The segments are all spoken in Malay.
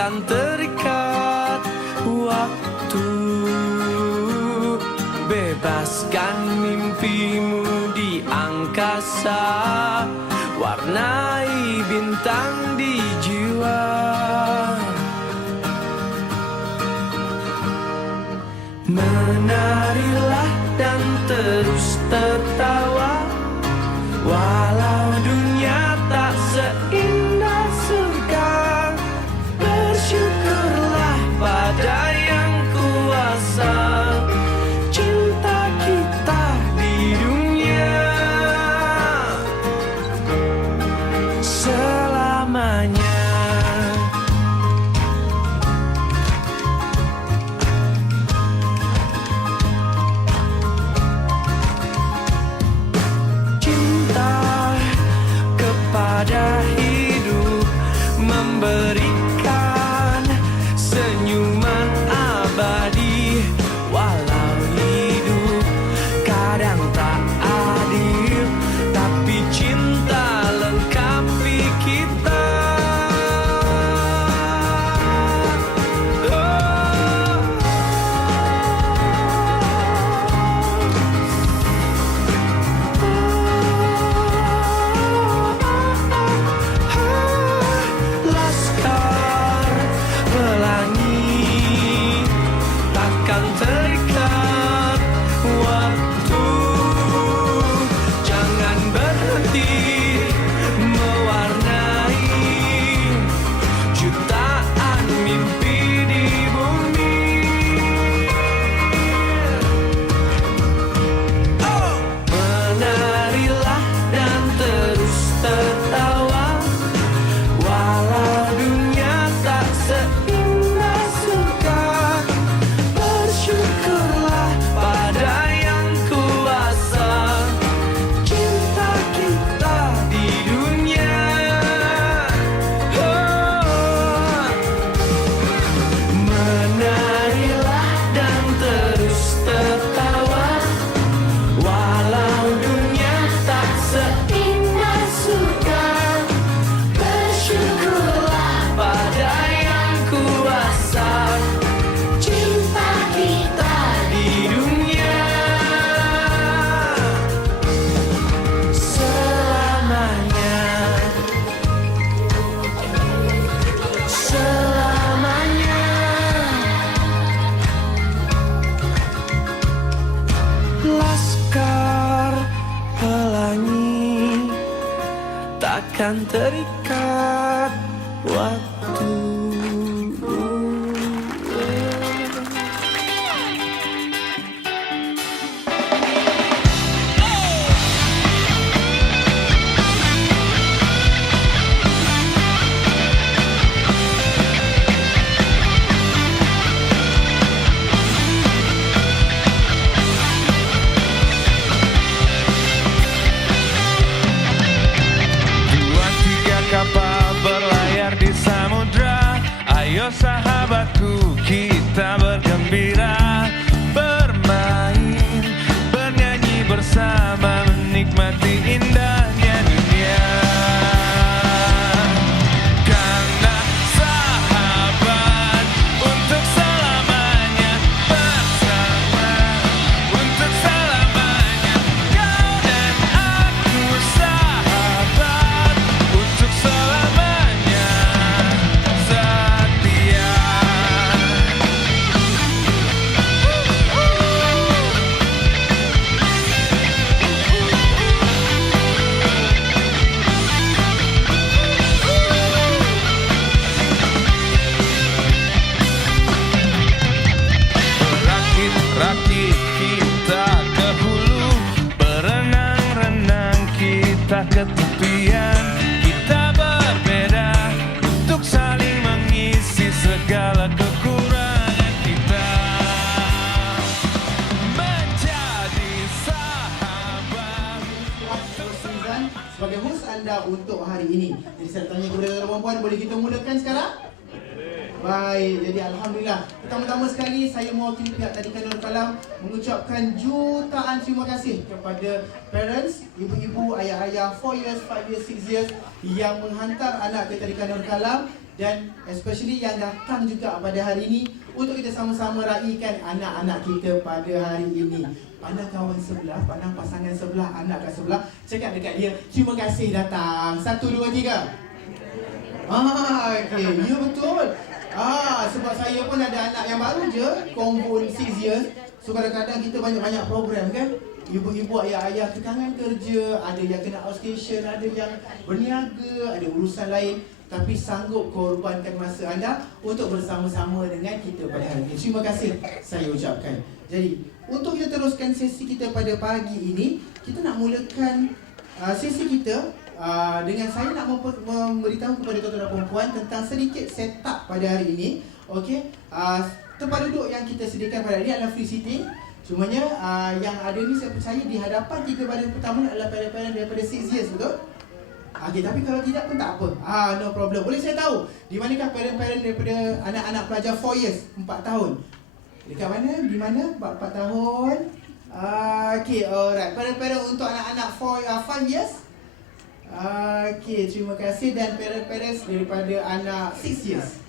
takkan terikat waktu. Bebaskan mimpimu di angkasa, warnai bintang di jiwa. Menarilah dan terus tertawa, walau dunia tak seindah surga. Bersyukurlah pada yang kuasa, cinta kita di dunia selamanya. Pada hidup memberikan senyuman abadi, walau hidup kadang tak adil, tapi cinta lengkapi kita. Terikat waktu, jangan berhenti mewarnai jutaan mimpi di bumi. Menarilah dan terus tertawa, walau dunia tak seindah surga. Bersyukurlah pada yang kuasa, cinta kita di dunia. Menarilah dan terus tertawa, walau dunia tak seindah surga. Bersyukurlah pada yang kuasa, cinta kita di dunia selamanya. Selamanya. Laskar pelangi takkan terikat waktu. Dua tiga kapal berlayar di samudra, ayo sahabatku kita bergembira, bermain, bernyanyi bersama, menikmati indahnya dunia. Karena sahabat untuk selamanya, bersama untuk selamanya. Kau dan aku sahabat untuk selamanya, setia. Rakit kita ke hulu, berenang-renang kita ke tepian. Kita berbeda untuk saling mengisi segala kekurangan kita, menjadi sahabat. Sebagai host anda untuk hari ini, jadi saya tanya kepada tuan-tuan, boleh kita mulakan sekarang? Baik, jadi Alhamdulillah. Pertama-tama sekali saya mewakili pihak Tadika Nurul Kalam mengucapkan jutaan terima kasih kepada parents, ibu-ibu, ayah-ayah 4 years, 5 years, 6 years yang menghantar anak ke Tadika Nurul Kalam dan especially yang datang juga pada hari ini untuk kita sama-sama raikan anak-anak kita pada hari ini. Pandang kawan sebelah, pandang pasangan sebelah, anak kat sebelah, cakap dekat dia, terima kasih datang. 1, 2, 3. Okey, ya betul. Sebab saya pun ada anak yang baru je, Kombun 6 years. So kadang-kadang kita banyak-banyak program kan. Ibu-ibu, ayah-ayah kekangan kerja, ada yang kena outstation, ada yang berniaga, ada urusan lain, tapi sanggup korbankan masa anda untuk bersama-sama dengan kita pada hari ini. Terima kasih saya ucapkan. Jadi, untuk kita teruskan sesi kita pada pagi ini, kita nak mulakan sesi kita dengan saya nak memberitahu kepada tuan-tuan dan puan-puan tentang sedikit setup pada hari ini. Okey, tempat duduk yang kita sediakan pada hari ini adalah free sitting. Cumanya yang ada ni saya percaya di hadapan 3 badan pertama adalah parent-parent daripada 6 years, betul? Okey, tapi kalau tidak pun tak apa. No problem. Boleh saya tahu di manakah parent-parent daripada anak-anak pelajar 4 years, 4 tahun? Dekat mana? Di mana? 4 tahun. Okey, alright. Parent-parent untuk anak-anak 5 years? Okey, terima kasih. Dan parent-parents daripada anak 6 years?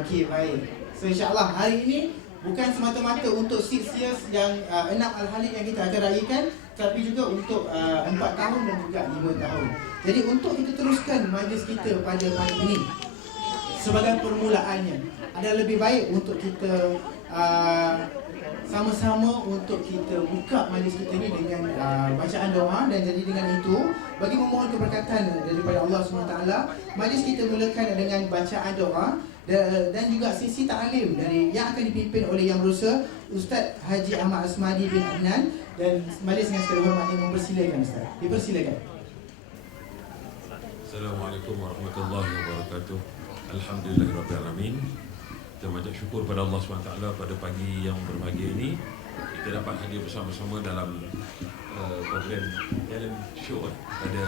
Okey, baik. So insyaAllah hari ini bukan semata-mata untuk 6 years yang 6 Al-Khalid yang kita akan raikan, tapi juga untuk 4 tahun dan juga 5 tahun. Jadi untuk kita teruskan majlis kita pada pagi ini, sebagai permulaannya, ada lebih baik untuk kita sama-sama untuk kita buka majlis kita ni dengan bacaan doa. Dan jadi dengan itu, bagi memohon keberkatan daripada Allah SWT, majlis kita mulakan dengan bacaan doa dan juga sesi ta'lim dari yang akan dipimpin oleh Yang Berusaha Ustaz Haji Ahmad Asmadi bin Adnan. Dan majlis dengan segala hormatnya mempersilakan Ustaz. Dipersilakan. Assalamualaikum warahmatullahi wabarakatuh. Alhamdulillahirabbil alamin. Kita banyak syukur pada Allah SWT pada pagi yang berbahagia ini kita dapat hadir bersama-sama dalam program talent show pada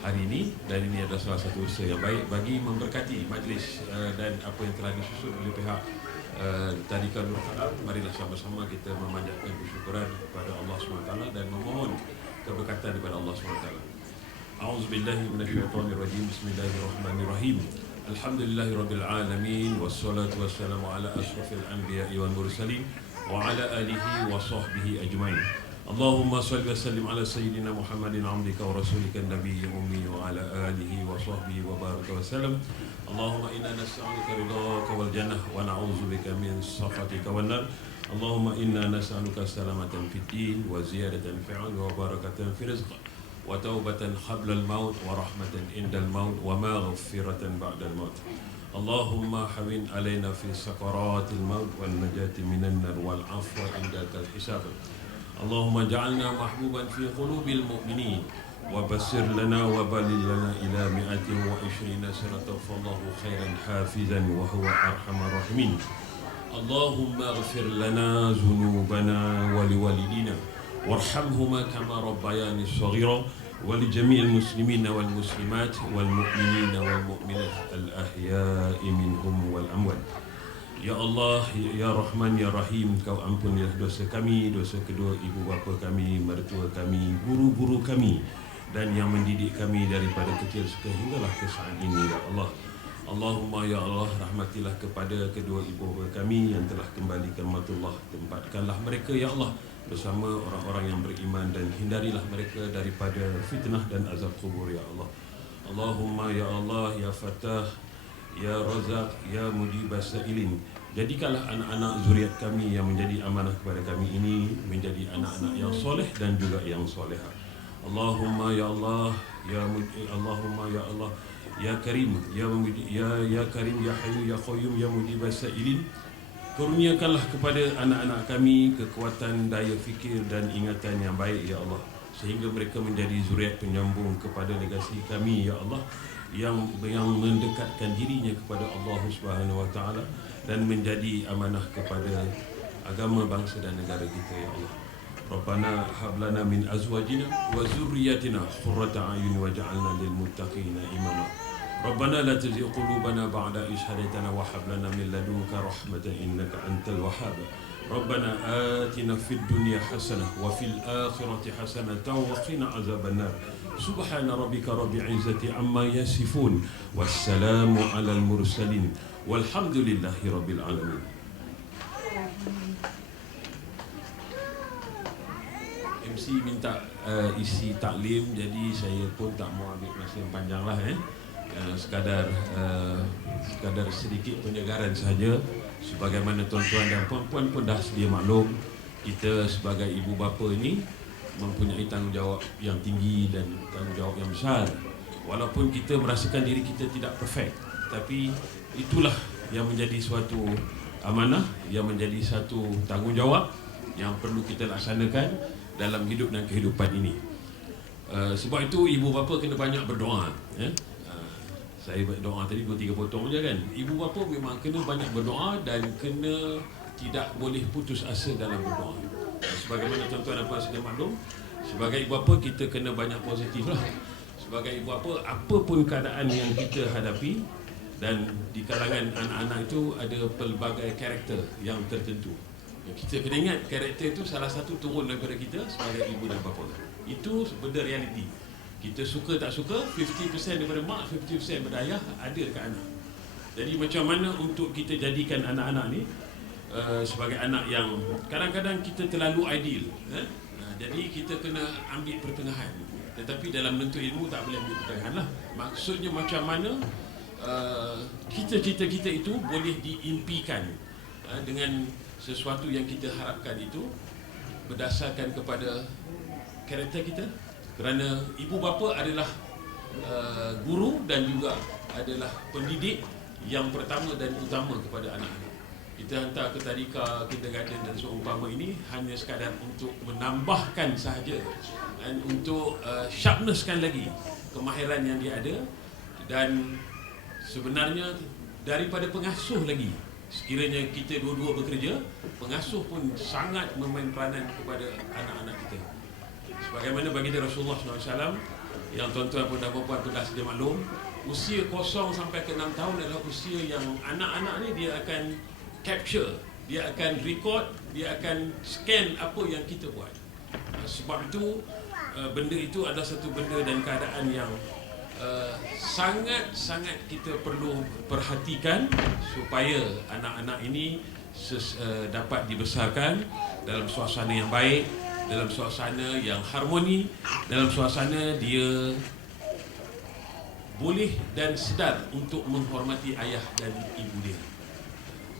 hari ini, dan ini adalah salah satu usaha yang baik bagi memberkati majlis dan apa yang telah disusun oleh pihak Tadika Nur Falah. Marilah sama-sama kita memanjatkan kesyukuran kepada Allah SWT dan memohon keberkatan daripada Allah SWT. A'udzubillahi minasyaitonirrajim. Bismillahirrahmanirrahim. Alhamdulillahirabbil alamin wassalatu wassalamu ala asyrafil anbiya'i wal mursalin wa ala alihi wa sahbihi ajmain. Allahumma salli wa sallim ala sayyidina Muhammadin abdika wa rasulika nabiyyi ummi wa ala alihi wa sahbihi wa baraka wa sallam. Allahumma inna nas'aluka ridhaka wal jannah wa na'udzubika min sakhatika wan nar. Allahumma inna nas'aluka salamatan fid din wa ziyadatan fil 'ilmi wa barakatan fil rizq wa taubatan qabla al-maut wa rahmatan indal maut wa maghfiratan ba'da al-maut. Allahumma hawin alaina fi sakaratil maut wan najati minan nar wal 'afwa indal hisab. Allahumma ja'alna mahbuban fi qulubil mu'minin wa bassir lana wa balil lana ila 120 sanatan fallahu khairan hafizan wa huwa arhamar rahimin. Allahumma ighfir lana dhunubana wa liwalidina warhamhuma kama rabbayani shaghira wa li jami'il muslimina wal muslimat wal mu'minina wal mu'minat al ahya'i minhum wal amwat. Ya Allah, Ya Rahman, Ya Rahim, Kau ampunilah dosa kami, dosa kedua ibu bapa kami, mertua kami, guru-guru kami, dan yang mendidik kami daripada kecil sehinggalah ke saat ini, Ya Allah. Allahumma Ya Allah, rahmatilah kepada kedua ibu bapa kami yang telah kembali ke rahmatullah. Tempatkanlah mereka, Ya Allah, bersama orang-orang yang beriman, dan hindarilah mereka daripada fitnah dan azab kubur, Ya Allah. Allahumma Ya Allah, Ya Fattah, Ya Razak, Ya Mujibas Sa'ilin, jadikanlah anak-anak zuriat kami yang menjadi amanah kepada kami ini menjadi anak-anak yang soleh dan juga yang soleha. Allahumma Ya Allah, Allahumma Ya Allah, Ya Karim, Ya Karim, Ya Hayyu, Ya Qayyum, Ya Mujibas Sa'ilin, kurniakanlah kepada anak-anak kami kekuatan daya fikir dan ingatan yang baik, Ya Allah, sehingga mereka menjadi zuriat penyambung kepada legasi kami, Ya Allah, yang mendekatkan dirinya kepada Allah Subhanahu Wa Taala dan menjadi amanah kepada agama bangsa dan negara kita, Ya Allah. Rabbana hab lana min azwajina wa zurriyyatina qurrata a'yun waj'alna lil muttaqina imama. Rabbana la tuzigh qulubana ba'da idh hadaytana wa hab lana min ladunka rahmatan innaka antal wahhab. Rabbana atina fid dunya hasanah wa fil akhirati hasanah wa qina azabannar. Subhana rabbika rabbil izzati amma yasifun wassalamu alal mursalin walhamdulillahi rabbil alamin. MC minta isi taklim, jadi saya pun tak mau ambil masa yang panjang lah sekadar sedikit penyegaran sahaja. Sebagaimana tuan-tuan dan puan-puan pun dah sedia maklum, kita sebagai ibu bapa ini mempunyai tanggungjawab yang tinggi dan tanggungjawab yang besar. Walaupun kita merasakan diri kita tidak perfect, tapi itulah yang menjadi suatu amanah, yang menjadi satu tanggungjawab yang perlu kita laksanakan dalam hidup dan kehidupan ini. Sebab itu ibu bapa kena banyak berdoa. Saya berdoa tadi 2-3 potong je kan. Ibu bapa memang kena banyak berdoa dan kena tidak boleh putus asa dalam berdoa. Sebagaimana tuan-tuan dan puan sedia maklum, sebagai ibu bapa kita kena banyak positif lah. Sebagai ibu bapa, apa pun keadaan yang kita hadapi, dan di kalangan anak-anak itu ada pelbagai karakter yang tertentu. Kita kena ingat karakter itu salah satu turun daripada kita sebagai ibu dan bapa. Itu benda realiti. Kita suka tak suka, 50% daripada mak, 50% daripada ayah ada dekat anak. Jadi macam mana untuk kita jadikan anak-anak ni sebagai anak yang kadang-kadang kita terlalu ideal. Jadi kita kena ambil pertengahan. Tetapi dalam bentuk ilmu tak boleh ambil pertengahan lah. Maksudnya macam mana cita-cita kita itu boleh diimpikan dengan sesuatu yang kita harapkan itu berdasarkan kepada karakter kita. Kerana ibu bapa adalah guru dan juga adalah pendidik yang pertama dan utama kepada anak-anak. Kita hantar ke tadika, kindergarten dan seumpama ini hanya sekadar untuk menambahkan sahaja dan untuk sharpnesskan lagi kemahiran yang dia ada. Dan sebenarnya daripada pengasuh lagi, sekiranya kita dua-dua bekerja, pengasuh pun sangat memain peranan kepada anak-anak kita. Sebagaimana baginda Rasulullah SAW, yang tuan-tuan pun dan puan-puan pun dah sedia maklum, usia 0 sampai ke 6 tahun adalah usia yang anak-anak ni dia akan capture, dia akan record, dia akan scan apa yang kita buat. Sebab itu benda itu adalah satu benda dan keadaan yang sangat-sangat kita perlu perhatikan supaya anak-anak ini dapat dibesarkan dalam suasana yang baik, dalam suasana yang harmoni, dalam suasana dia boleh dan sedar untuk menghormati ayah dan ibu dia.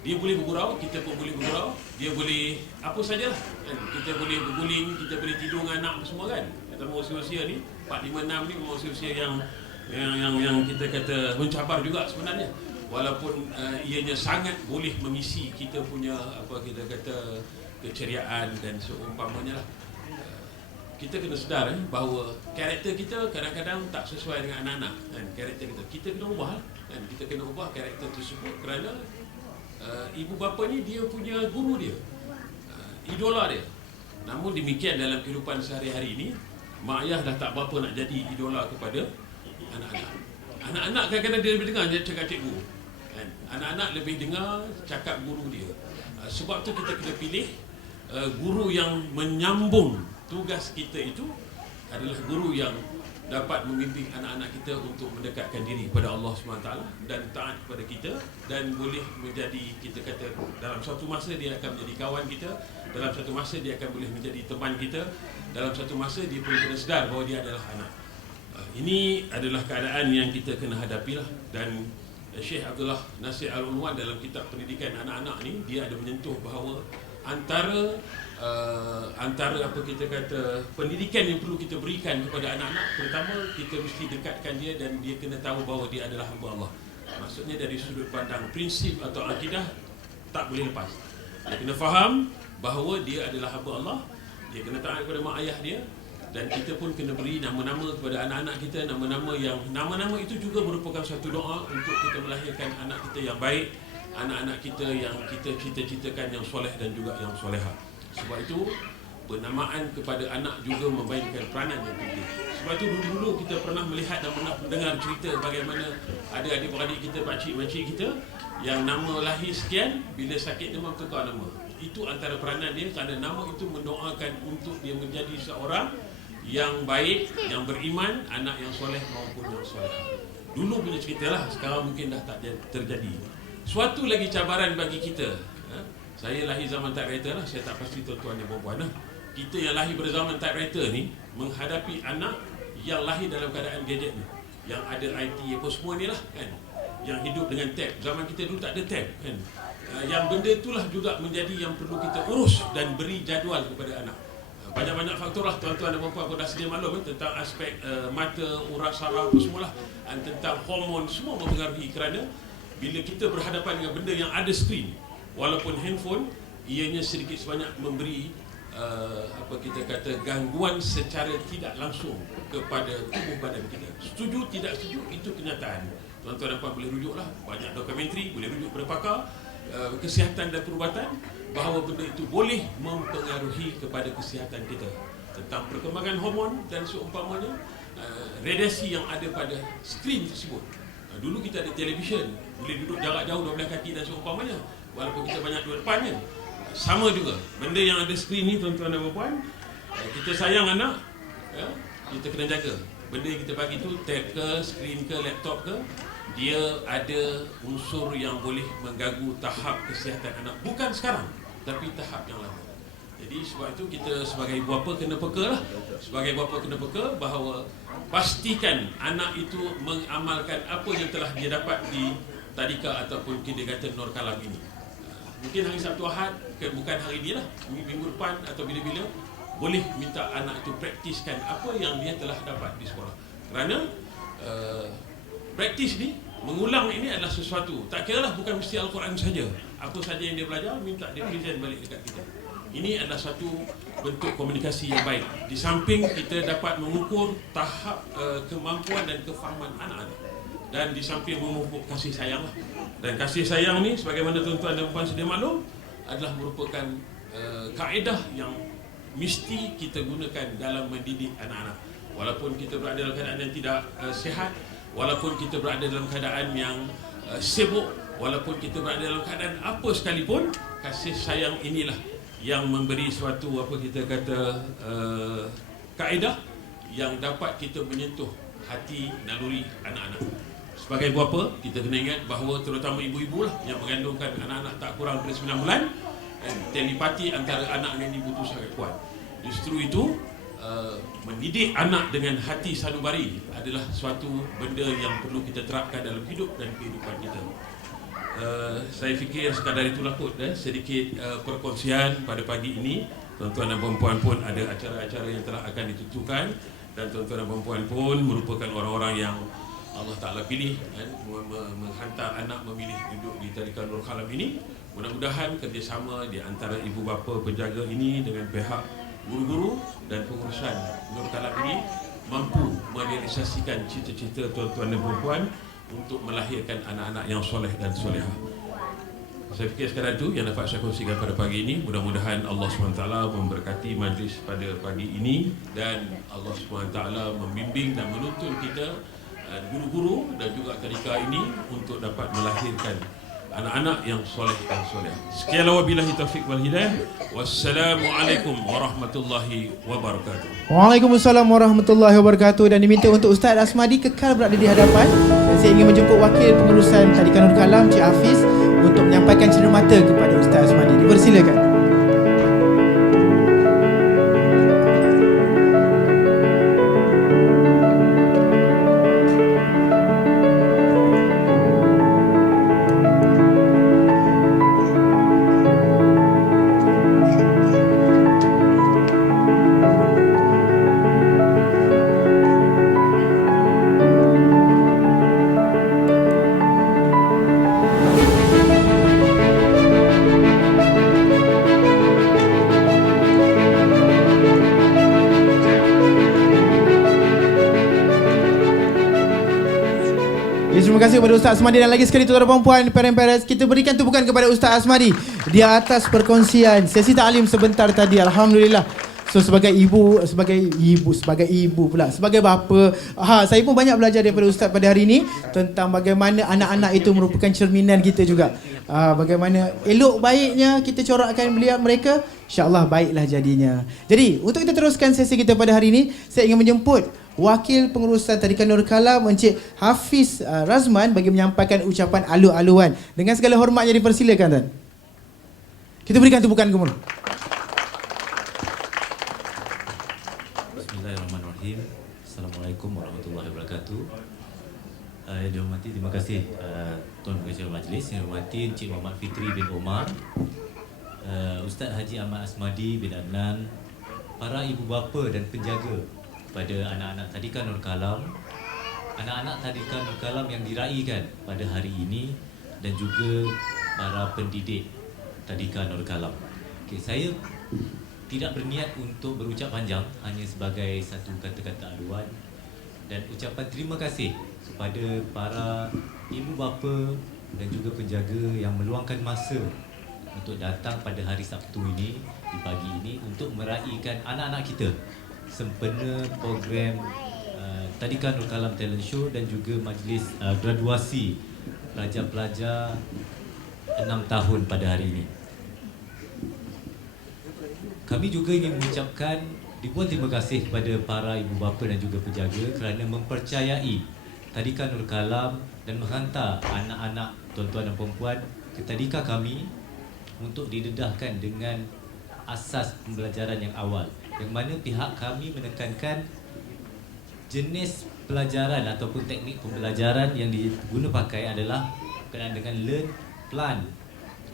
Dia boleh bergurau, kita pun boleh bergurau. Dia boleh apa sajalah kan? Kita boleh berguling, kita boleh tidur dengan anak semua kan. Kita usia-usia ni 4, 5, 6 ni usia-usia yang kita kata mencabar juga sebenarnya. Walaupun ianya sangat boleh mengisi kita punya apa kita kata keceriaan dan seumpamanya lah. Kita kena sedar bahawa karakter kita kadang-kadang tak sesuai dengan anak-anak kan. Karakter kita kena ubah kan. Kita kena ubah karakter tersebut kerana ibu bapa ni dia punya guru dia, idola dia. Namun demikian dalam kehidupan sehari-hari ini, mak ayah dah tak berapa nak jadi idola kepada anak-anak. Anak-anak kadang-kadang dia lebih dengar cakap cikgu kan? Anak-anak lebih dengar cakap guru dia. Sebab tu kita kena pilih guru yang menyambung tugas kita itu adalah guru yang dapat membimbing anak-anak kita untuk mendekatkan diri kepada Allah SWT dan taat kepada kita, dan boleh menjadi, kita kata dalam satu masa dia akan menjadi kawan kita, dalam satu masa dia akan boleh menjadi teman kita, dalam satu masa dia pun kena sedar bahawa dia adalah anak. Ini adalah keadaan yang kita kena hadapilah. Dan Syekh Abdullah Nasir Al-Unwan dalam kitab pendidikan anak-anak ni, dia ada menyentuh bahawa antara apa kita kata pendidikan yang perlu kita berikan kepada anak-anak, pertama kita mesti dekatkan dia dan dia kena tahu bahawa dia adalah hamba Allah. Maksudnya dari sudut pandang prinsip atau akidah tak boleh lepas. Dia kena faham bahawa dia adalah hamba Allah, dia kena taat kepada mak ayah dia, dan kita pun kena beri nama-nama kepada anak-anak kita, nama-nama itu juga merupakan satu doa untuk kita melahirkan anak kita yang baik, anak-anak kita yang kita cita-citakan yang soleh dan juga yang soleha. Sebab itu penamaan kepada anak juga memainkan peranan yang penting. Sebab itu dulu-dulu kita pernah melihat dan pernah mendengar cerita bagaimana ada adik-beradik kita, pakcik-makcik kita yang nama lahir sekian, bila sakit demam tukar nama. Itu antara peranan dia, kerana nama itu mendoakan untuk dia menjadi seorang yang baik, yang beriman, anak yang soleh maupun yang soleh. Dulu punya cerita lah, sekarang mungkin dah tak terjadi. Suatu lagi cabaran bagi kita. Saya lahir zaman typewriter lah, saya tak pasti tuan-tuan dan puan-puan lah. Kita yang lahir pada zaman typewriter ni menghadapi anak yang lahir dalam keadaan gadget ni, yang ada IT apa semua ni lah kan, yang hidup dengan tab. Zaman kita dulu tak ada tab kan. Yang benda itulah juga menjadi yang perlu kita urus dan beri jadual kepada anak. Banyak-banyak faktor lah tuan-tuan dan puan-puan, aku dah sedia maklum tentang aspek mata, urat saraf apa semualah, tentang hormon, semua mempengaruhi. Kerana bila kita berhadapan dengan benda yang ada skrin, walaupun handphone, ianya sedikit sebanyak memberi apa kita kata gangguan secara tidak langsung kepada tubuh badan kita. Setuju tidak setuju, itu kenyataan. Tuan-tuan dan puan boleh rujuklah, banyak dokumentari, boleh rujuk kepada pakar kesihatan dan perubatan, bahawa benda itu boleh mempengaruhi kepada kesihatan kita, tentang perkembangan hormon dan seumpamanya, radiasi yang ada pada skrin tersebut. Dulu kita ada televisyen, boleh duduk jarak jauh 12 kaki dan seumpamanya, walaupun kita banyak duduk depan kan. Sama juga benda yang ada skrin ni tuan-tuan dan puan, kita sayang anak, kita kena jaga. Benda yang kita bagi tu, tab ke, skrin ke, laptop ke, dia ada unsur yang boleh mengganggu tahap kesihatan anak. Bukan sekarang, tapi tahap yang lama. Jadi sebab itu kita sebagai ibu bapa kena peka lah. Sebagai bapa kena peka bahawa pastikan anak itu mengamalkan apa yang telah dia dapat di tadika ataupun kindergarten Nur Kalam ini. Mungkin hari Sabtu Ahad, bukan hari ini lah, minggu depan atau bila-bila, boleh minta anak itu praktiskan apa yang dia telah dapat di sekolah. Kerana praktis ni, mengulang ini adalah sesuatu, tak kira lah, bukan mesti Al-Quran saja. Apa saja yang dia belajar, minta dia present balik dekat kita. Ini adalah satu bentuk komunikasi yang baik. Di samping kita dapat mengukur tahap kemampuan dan kefahaman anak-anak, dan di samping mengukur kasih sayang lah. Dan kasih sayang ni, sebagaimana tuan-tuan dan puan sedia maklum, adalah merupakan kaedah yang mesti kita gunakan dalam mendidik anak-anak. Walaupun kita berada dalam keadaan yang tidak sihat, walaupun kita berada dalam keadaan yang sibuk, walaupun kita berada dalam keadaan apa sekalipun, kasih sayang inilah yang memberi suatu apa kita kata kaedah yang dapat kita menyentuh hati naluri anak-anak. Sebagai bapa, kita kena ingat bahawa terutama ibu-ibu lah yang mengandungkan anak-anak tak kurang daripada 9 bulan, dan telepati antara anak dengan ibu itu sangat kuat. Justru itu mendidik anak dengan hati sanubari adalah suatu benda yang perlu kita terapkan dalam hidup dan kehidupan kita. Saya fikir sekadar itulah kot, sedikit perkongsian pada pagi ini. Tuan-tuan dan puan-puan pun ada acara-acara yang telah akan ditentukan, dan tuan-tuan dan puan-puan pun merupakan orang-orang yang Allah Ta'ala pilih menghantar anak memilih duduk di tadika Nur Kalam ini. Mudah-mudahan kerjasama di antara ibu bapa penjaga ini dengan pihak guru-guru dan pengurusan Nur Kalam ini mampu merealisasikan cita-cita tuan-tuan dan puan-puan untuk melahirkan anak-anak yang soleh dan solehah. Saya fikir sekadar itu yang dapat saya kongsikan pada pagi ini. Mudah-mudahan Allah SWT memberkati majlis pada pagi ini, dan Allah SWT membimbing dan menuntun kita, guru-guru dan juga tadika ini, untuk dapat melahirkan anak-anak yang soleh dan soleh. Sekian wabillahi taufiq wal hidayah. Wassalamualaikum warahmatullahi wabarakatuh. Waalaikumsalam warahmatullahi wabarakatuh. Dan diminta untuk Ustaz Asmadi kekal berada di hadapan, dan saya ingin menjemput wakil pengurusan tadika Nur Kalam, Cik Hafiz, untuk menyampaikan cenderamata kepada Ustaz Asmadi. Dipersilakan. Terima kasih kepada Ustaz Asmadi, dan lagi sekali tuan-tuan dan puan, parents, kita berikan tepukan kepada Ustaz Asmadi di atas perkongsian sesi ta'lim sebentar tadi. Alhamdulillah, So sebagai ibu pula, sebagai bapa, saya pun banyak belajar daripada Ustaz pada hari ini tentang bagaimana anak-anak itu merupakan cerminan kita juga. Bagaimana elok baiknya kita corakkan melihat mereka, insya-Allah baiklah jadinya. Jadi, untuk kita teruskan sesi kita pada hari ini, saya ingin menjemput Wakil Pengurusan Tarikan Nurul Kalam, Encik Hafiz Razman bagi menyampaikan ucapan alu-aluan. Dengan segala hormatnya dipersilakan, Tuan. Kita berikan tepukan gemuruh. Bismillahirrahmanirrahim. Assalamualaikum warahmatullahi wabarakatuh. Yang dihormati, terima kasih Tuan Pengetua Majlis. Yang dihormati Encik Muhammad Fitri bin Omar, Ustaz Haji Ahmad Asmadi bin Adnan, para ibu bapa dan penjaga pada anak-anak Tadika Nurul Kalam, anak-anak Tadika Nurul Kalam yang diraikan pada hari ini, dan juga para pendidik Tadika Nurul Kalam. Okay, saya tidak berniat untuk berucap panjang, hanya sebagai satu kata-kata aduan dan ucapan terima kasih kepada para ibu bapa dan juga penjaga yang meluangkan masa untuk datang pada hari Sabtu ini, di pagi ini, untuk meraihkan anak-anak kita sempena program Tadika Nurul Kalam Talent Show dan juga majlis graduasi pelajar-pelajar 6 tahun pada hari ini. Kami juga ingin mengucapkan ribuan terima kasih kepada para ibu bapa dan juga penjaga kerana mempercayai Tadika Nurul Kalam dan menghantar anak-anak tuan-tuan dan perempuan ke tadika kami untuk didedahkan dengan asas pembelajaran yang awal, yang mana pihak kami menekankan jenis pelajaran ataupun teknik pembelajaran yang diguna pakai adalah berkenaan dengan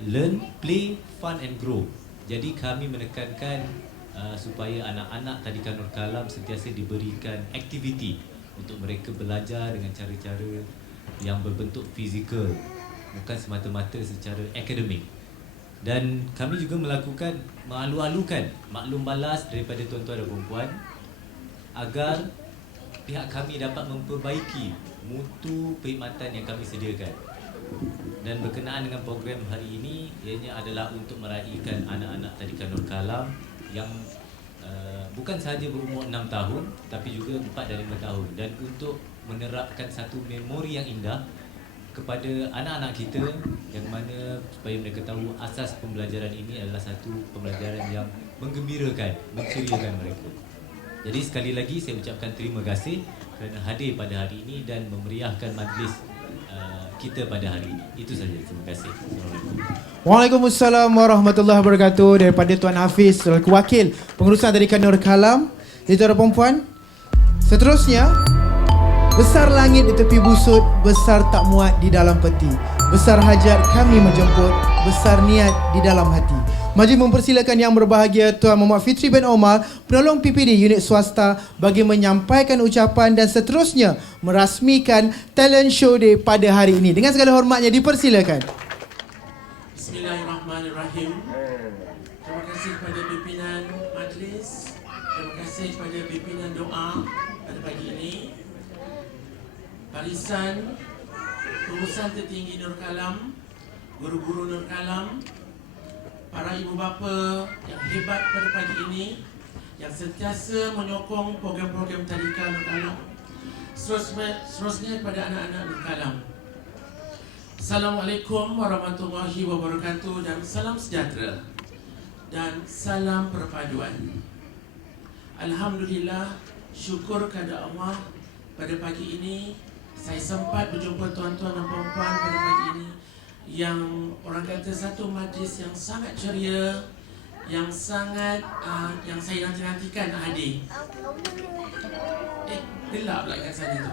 learn, play, fun and grow. Jadi kami menekankan supaya anak-anak Tadika Nurul Kalam sentiasa diberikan aktiviti untuk mereka belajar dengan cara-cara yang berbentuk fizikal, bukan semata-mata secara akademik. Dan kami juga melakukan mengalu-alukan maklum balas daripada tuan-tuan dan perempuan agar pihak kami dapat memperbaiki mutu perkhidmatan yang kami sediakan. Dan berkenaan dengan program hari ini, ianya adalah untuk meraihkan anak-anak Tadika Nurul Kalam yang bukan sahaja berumur 6 tahun tapi juga 4 dan 5 tahun, dan untuk menerapkan satu memori yang indah kepada anak-anak kita, yang mana supaya mereka tahu asas pembelajaran ini adalah satu pembelajaran yang menggembirakan, menceriakan mereka. Jadi sekali lagi saya ucapkan terima kasih kerana hadir pada hari ini dan memeriahkan majlis kita pada hari ini. Itu saja. Terima kasih. Assalamualaikum. Waalaikumsalam warahmatullahi wabarakatuh. Daripada Tuan Hafiz selaku Wakil Pengurusan Tadika Nurul Kalam. Jadi tuan dan puan, seterusnya, besar langit di tepi busut, besar tak muat di dalam peti. Besar hajat kami menjemput, besar niat di dalam hati. Majlis mempersilakan yang berbahagia Tuan Muhammad Fitri bin Omar, penolong PPD unit swasta, bagi menyampaikan ucapan dan seterusnya merasmikan talent show day pada hari ini. Dengan segala hormatnya dipersilakan. Bismillahirrahmanirrahim. Terima kasih kepada pimpinan majlis, terima kasih kepada pimpinan doa pada pagi ini. Barisan Pengurusan Tertinggi Nurul Kalam, guru-guru Nurul Kalam, para ibu bapa yang hebat pada pagi ini, yang sentiasa menyokong program-program Tadika Nurul Kalam, seterusnya kepada anak-anak Nurul Kalam. Assalamualaikum warahmatullahi wabarakatuh, dan salam sejahtera dan salam perpaduan. Alhamdulillah, syukur kepada Allah, pada pagi ini saya sempat berjumpa tuan-tuan dan puan-puan pada pagi ini, yang orang kata satu majlis yang sangat ceria, yang sangat yang saya nanti-nantikan hadir. Gelap pula kat sana tu.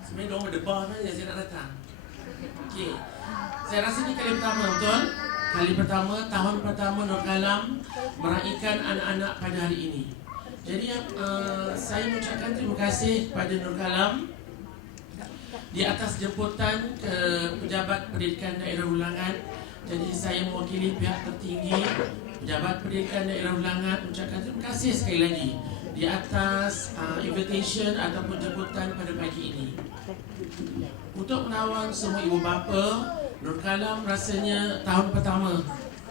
Sebenarnya diorang berdebar saja saya nak datang. Okey. Saya rasa ni kali pertama, betul? Kali pertama, tahun pertama Nurul Kalam meraihkan anak-anak pada hari ini. Jadi saya mengucapkan terima kasih kepada Nurul Kalam di atas jemputan ke Pejabat Pendidikan Daerah Ulangan. Jadi saya mewakili pihak tertinggi Pejabat Pendidikan Daerah Ulangan mengucapkan terima kasih sekali lagi di atas invitation ataupun jemputan pada pagi ini. Untuk menawang semua ibu bapa, Nurul Kalam rasanya tahun pertama.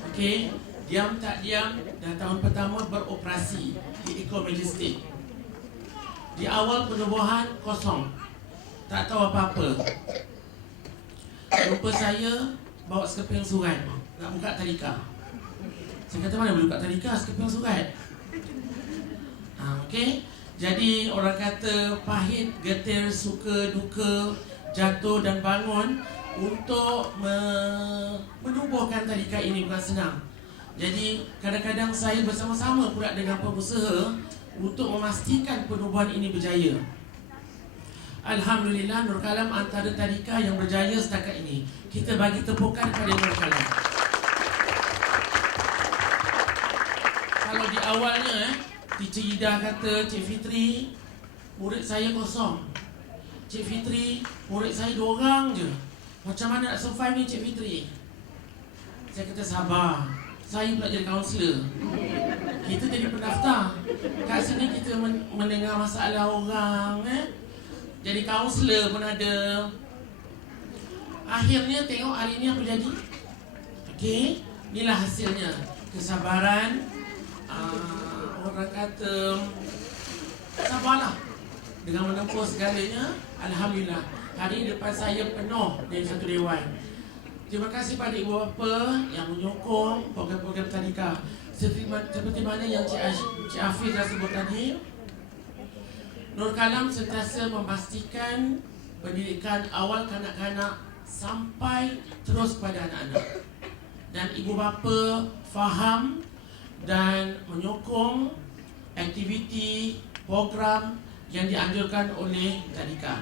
Okey, diam tak diam dah tahun pertama beroperasi di Eco Majestic. Di awal penubuhan kosong, tak tahu apa-apa. Rupa saya bawa sekeping surat nak buka tadika. Saya kata mana boleh buka tadika, sekeping surat. Okey. Jadi orang kata pahit, getir, suka, duka, jatuh dan bangun. Untuk menubuhkan tadika ini bukan senang. Jadi kadang-kadang saya bersama-sama pula dengan pengusaha untuk memastikan penubuhan ini berjaya. Alhamdulillah, Nur Kalam antara tadika yang berjaya setakat ini. Kita bagi tepukan kepada Nur Kalam. Kalau di awalnya Teacher Ida kata, Cik Fitri, murid saya kosong. Cik Fitri, murid saya 2 orang je. Macam mana nak survive ni Cik Fitri? Saya kata sabar, saya pula jadi kaunselor. Kita jadi pendaftar. Kat sini kita mendengar masalah orang, jadi kaunselor pun ada. Akhirnya tengok hari ni apa jadi. Okey, inilah hasilnya. Kesabaran, orang kata sabarlah dengan menempuh segalanya. Alhamdulillah, hari ini depan saya penuh dari satu dewan. Terima kasih pada ibu bapa yang menyokong program-program tadika. Seperti mana yang Cik Hafiz dah sebut tadi, Nur Kalam sentiasa memastikan pendidikan awal kanak-kanak sampai terus pada anak-anak. Dan ibu bapa faham dan menyokong aktiviti program yang dianjurkan oleh tadika.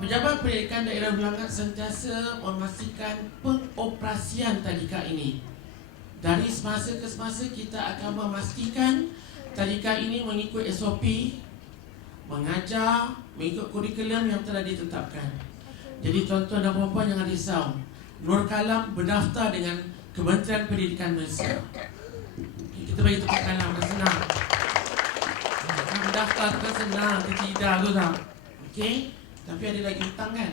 Pejabat Pendidikan Daerah Belangkat sentiasa memastikan pengoperasian tadika ini. Dari semasa ke semasa kita akan memastikan tadika ini mengikut SOP, mengajar, mengikut kurikulum yang telah ditetapkan. Jadi tuan-tuan dan puan-puan jangan risau. Nur Kalam berdaftar dengan Kementerian Pendidikan Malaysia. Kita bagi tepuk tangan, dah senang. Berdaftar tu kan senang, tidak tu tak. Okey? Tapi ada lagi hutang kan?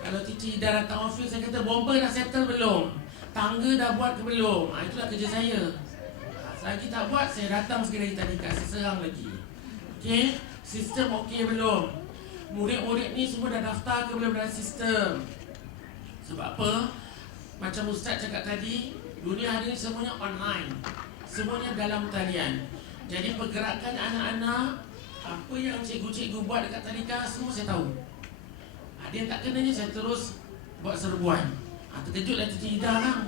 Kalau Cici dah datang office, saya kata bomba dah settle belum? Tangga dah buat ke belum? Itulah kerja saya. Selagi tak buat, saya datang sekali tadika, saya serang lagi. Okey? Sistem okey belum? Murid-murid ni semua dah daftar ke belum dalam sistem? Sebab apa? Macam Ustaz cakap tadi, dunia hari ni semuanya online. Semuanya dalam talian. Jadi pergerakan anak-anak, apa yang cikgu-cikgu buat dekat tadika, semua saya tahu. Ada yang tak kenanya, saya terus buat serbuan. Terkejutlah Cici Ida kan.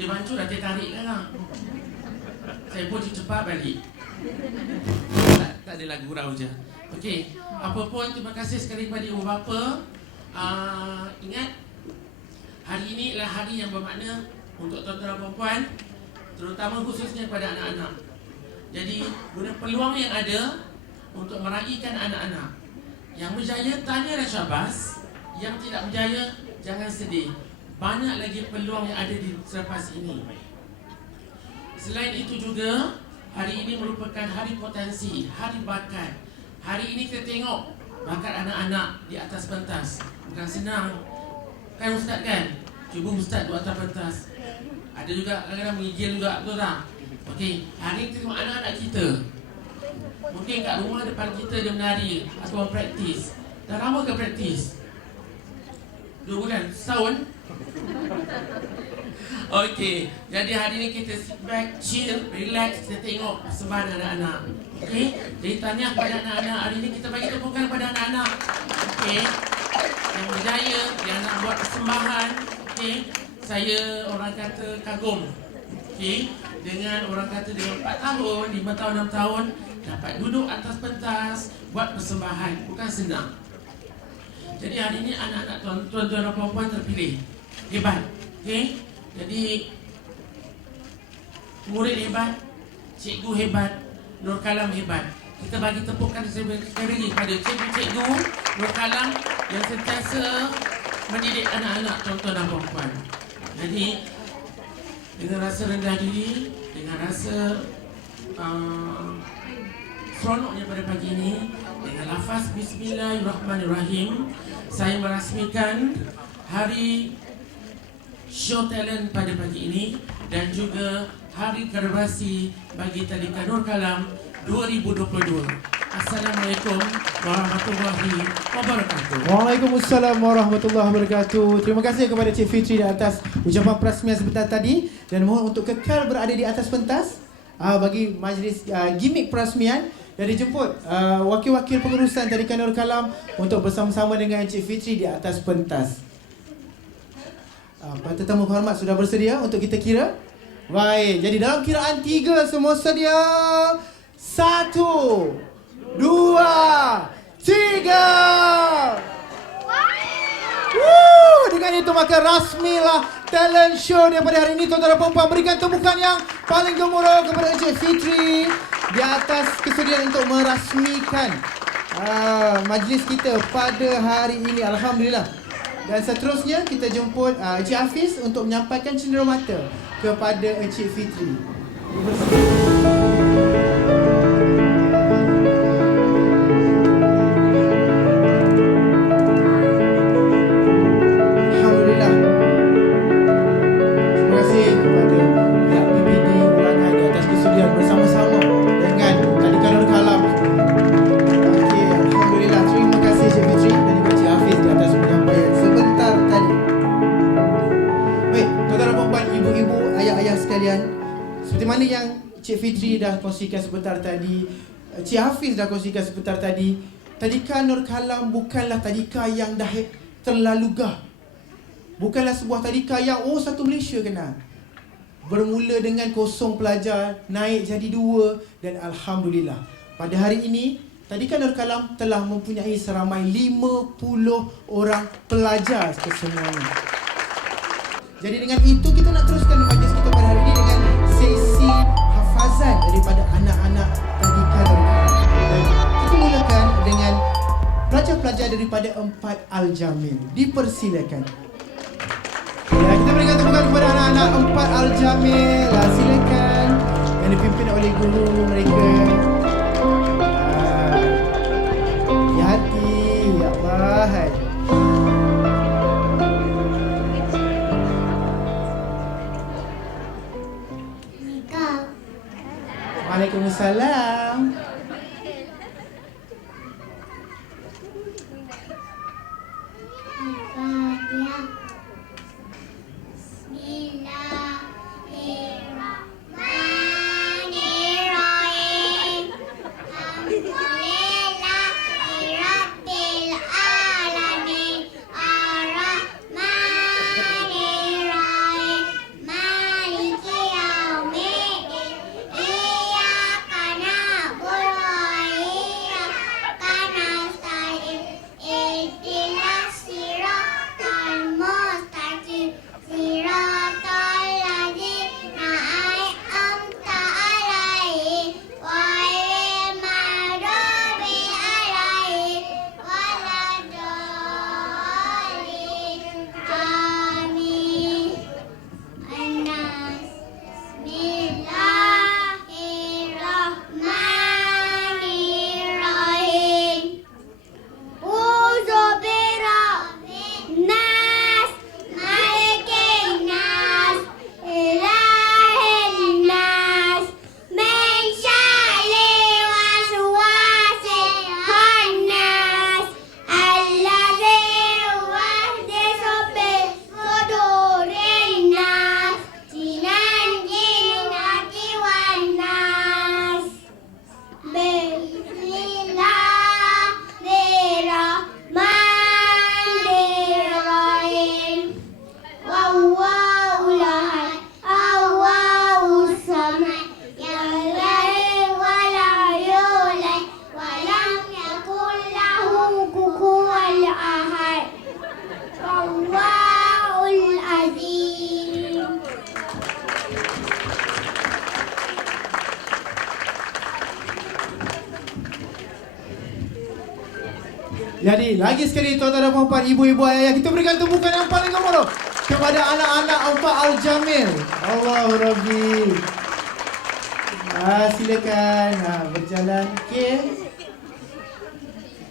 Dia mancur dah, dia tarik kan. Saya pun cepat balik. Tak adalah gurau je. Okey, apa pun terima kasih sekali kepada ibu bapa. Ingat, hari ini adalah hari yang bermakna untuk tuan-tuan dan puan-puan, terutama khususnya kepada anak-anak. Jadi, guna peluang yang ada untuk meraihkan anak-anak. Yang berjaya, tahniah syabas. Yang tidak berjaya, jangan sedih. Banyak lagi peluang yang ada di selepas ini. Selain itu juga, hari ini merupakan hari potensi, hari bakat. Hari ini kita tengok bakat anak-anak di atas pentas. Bukan senang. Kan Ustaz kan? Cuba Ustaz buat atas pentas. Ada juga kadang-kadang menggigil juga, betul tak? Okey, hari ini kita tengok anak-anak kita. Mungkin kat rumah depan kita dia menari atau praktis. Dah lama ke praktis? 2 bulan? Setahun? Okey, jadi hari ni kita sit back, chill, relax, kita tengok persembahan anak-anak. Okey, jadi tahniah kepada anak-anak. Hari ni kita bagi tepukan kepada anak-anak. Okey, yang berjaya, yang nak buat persembahan. Okey, saya orang kata kagum. Okey, dengan orang kata dengan 4 tahun, 5 tahun, 6 tahun dapat duduk atas pentas, buat persembahan. Bukan senang. Jadi hari ini anak-anak tuan-tuan dan puan-puan terpilih. Hebat. Okey, jadi murid hebat, cikgu hebat, Nur Kalam hebat. Kita bagi tepukan sekali lagi kepada cikgu-cikgu Nur Kalam yang sentiasa mendidik anak-anak tuan-tuan dan puan-puan. Jadi dengan rasa rendah diri, dengan rasa seronoknya pada pagi ini, dengan lafaz Bismillahirrahmanirrahim, saya merasmikan hari show talent pada pagi ini dan juga hari graduasi bagi Tadika Nur Kalam 2022. Assalamualaikum warahmatullahi wabarakatuh. Waalaikumsalam warahmatullahi wabarakatuh. Terima kasih kepada Cik Fitri di atas ucapan perasmian sebentar tadi dan mohon untuk kekal berada di atas pentas bagi majlis gimmick perasmian dan dijemput wakil-wakil pengurusan Tadika Nur Kalam untuk bersama-sama dengan Cik Fitri di atas pentas. Para tetamu hormat sudah bersedia untuk kita kira? Baik, jadi dalam kiraan 3 semua sedia. 1, 2, 3. Dengan itu maka rasmilah talent show daripada hari ini. Tuan-tuan dan puan-puan, berikan tepukan yang paling gemuruh kepada Encik Fitri di atas kesediaan untuk merasmikan majlis kita pada hari ini. Alhamdulillah. Dan seterusnya kita jemput Encik Hafiz untuk menyampaikan cenderamata kepada Encik Fitri. Cik Fitri dah kongsikan sebentar tadi, Cik Hafiz dah kongsikan sebentar tadi, Tadika Nur Kalam bukanlah tadika yang dah terlalu gah. Bukanlah sebuah tadika yang satu Malaysia kenal. Bermula dengan 0 pelajar, naik jadi 2 dan Alhamdulillah. Pada hari ini, Tadika Nur Kalam telah mempunyai seramai 50 orang pelajar kesemuanya. Jadi dengan itu kita nak teruskan majlis kita pada hari ini dengan sesi hafazan daripada anak-anak Tadika Nur Kalam. Dan kita mulakan dengan pelajar-pelajar daripada 4 Al-Jamil. Dipersilakan. Ya, kita berikan tepukan kepada anak-anak 4 Al-Jamil. Silakan. Yang dipimpin oleh guru mereka. Hati-hati. Ya Allah. Hai. Waalaikumsalam. Jadi lagi sekali tuan-tuan dan puan-puan, ibu-ibu ayah, kita berikan tepukan yang paling gemuruh kepada anak-anak 4 Al-Jamil. Allahu Rabbi. Silakan berjalan. Okey.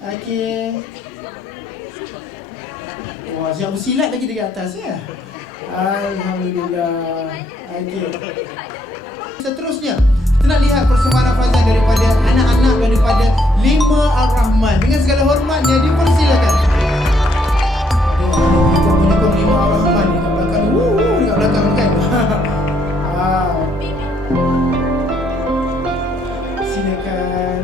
Okey. Wah, siap bersilat lagi dekat atas ya. Alhamdulillah. Okey. Seterusnya, kita nak lihat persembahan hafazan daripada anak-anak daripada Lima Ar-Rahman. Dengan segala hormatnya dipersilakan. Penyokong Lima Ar-Rahman dekat belakang. Dekat belakang kan. Silakan.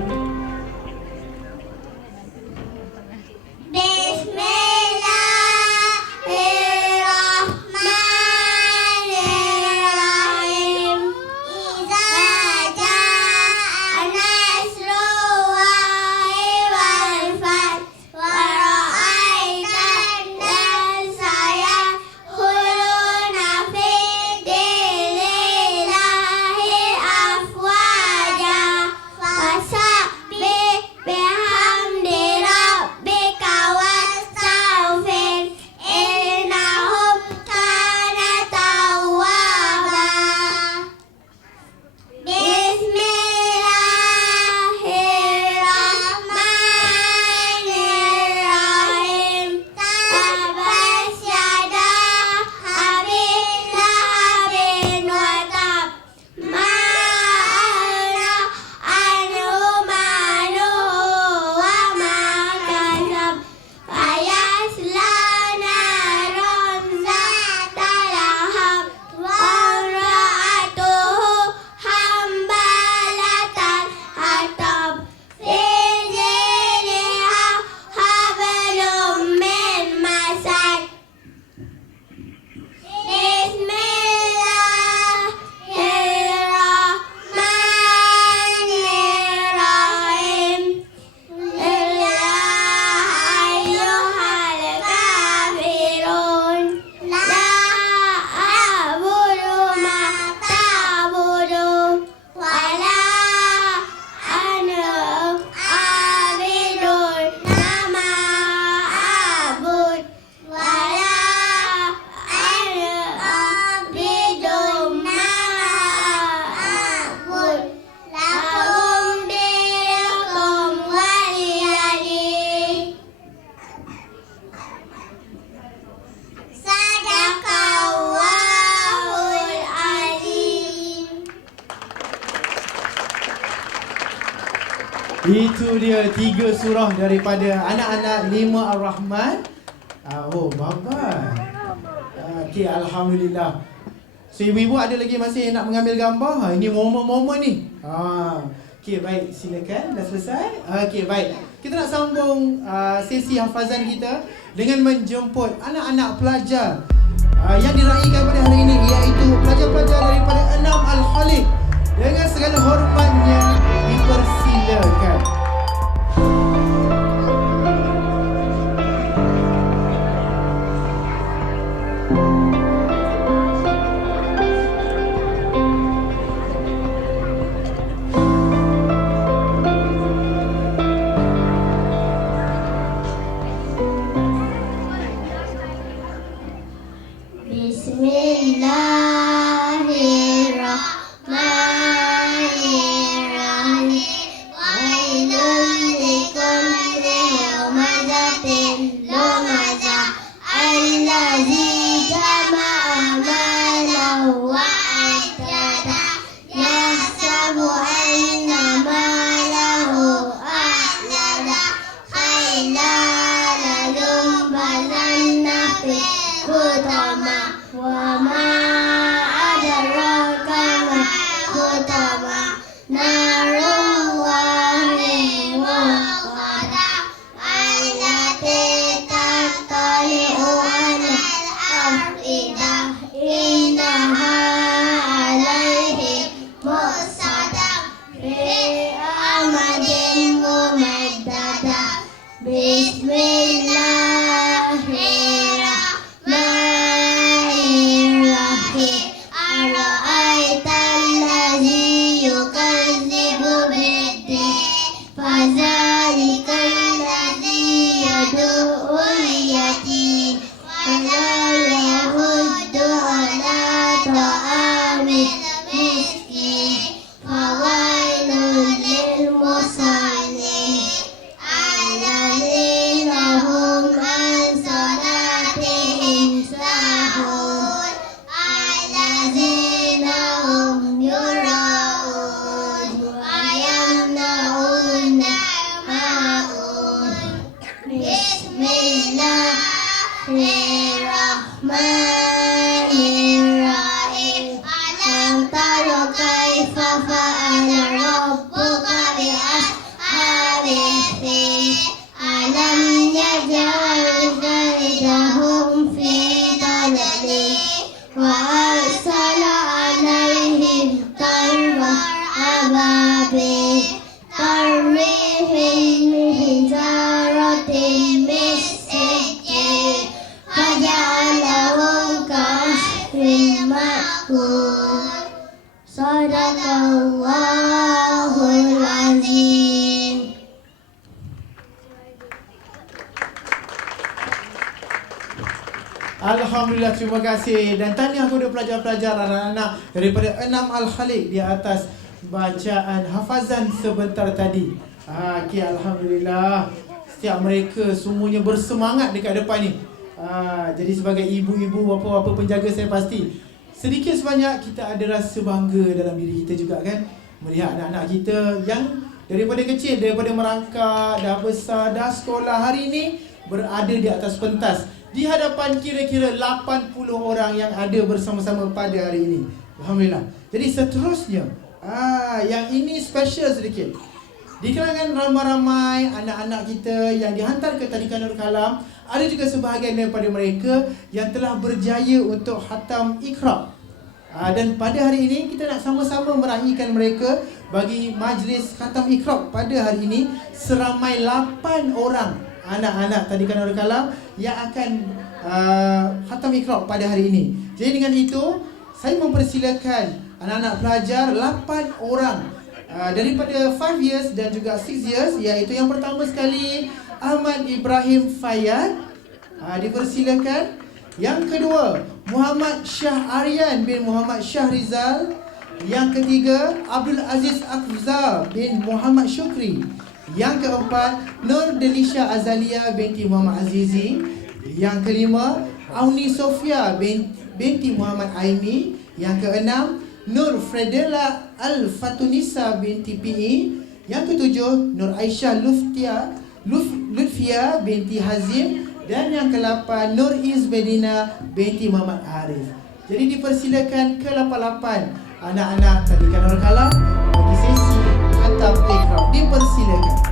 Itu dia 3 surah daripada anak-anak Lima Ar-Rahman. Oh, babat. Okey, Alhamdulillah. So, ibu-ibu ada lagi masih nak mengambil gambar? Ini momen-momen ni. Okey, baik. Silakan. Dah selesai? Okey, baik. Kita nak sambung sesi hafazan kita dengan menjemput anak-anak pelajar yang diraikan pada hari ini, iaitu pelajar-pelajar daripada Enam Al-Khaliq. Dengan segala hormatnya dipersilakan. Bismillah. Sadaqallahul azim. Alhamdulillah, terima kasih. Dan tahniah kepada pelajar-pelajar anak-anak daripada 6 Al-Khaliq di atas bacaan hafazan sebentar tadi. Okay, Alhamdulillah. Setiap mereka semuanya bersemangat dekat depan ni. Jadi sebagai ibu-ibu, bapa-bapa penjaga, saya pasti sedikit sebanyak kita ada rasa bangga dalam diri kita juga kan. Melihat anak-anak kita yang daripada kecil, daripada merangkak, dah besar, dah sekolah, hari ini berada di atas pentas di hadapan kira-kira 80 orang yang ada bersama-sama pada hari ini. Alhamdulillah. Jadi seterusnya, yang ini special sedikit. Di kalangan ramai-ramai anak-anak kita yang dihantar ke Tadika Nurul Kalam, ada juga sebahagian daripada mereka yang telah berjaya untuk khatam Iqra. Dan pada hari ini kita nak sama-sama meraihkan mereka bagi majlis khatam Iqra pada hari ini seramai 8 orang anak-anak Tadika Nurul Kalam yang akan khatam Iqra pada hari ini. Jadi dengan itu, saya mempersilakan anak-anak pelajar 8 orang daripada 5 years dan juga 6 years, iaitu yang pertama sekali Ahmad Ibrahim Fayyad, dipersilakan. Yang kedua, Muhammad Syah Aryan bin Muhammad Syah Rizal. Yang ketiga, Abdul Aziz Akfza bin Muhammad Syukri. Yang keempat, Nur Delisha Azalia binti Muhammad Azizi. Yang kelima, Auni Sofia binti Muhammad Aimi. Yang keenam, Nur Fredela Al-Fatunisa binti PE. Yang ketujuh, Nur Aisyah Lutfia binti Hazim. Dan yang ke-8, Nur Izbedina binti Muhammad Arif. Jadi dipersilakan ke-8 anak-anak Tadika Nurul Kalam bagi sesi khatam Iqra. Dipersilakan.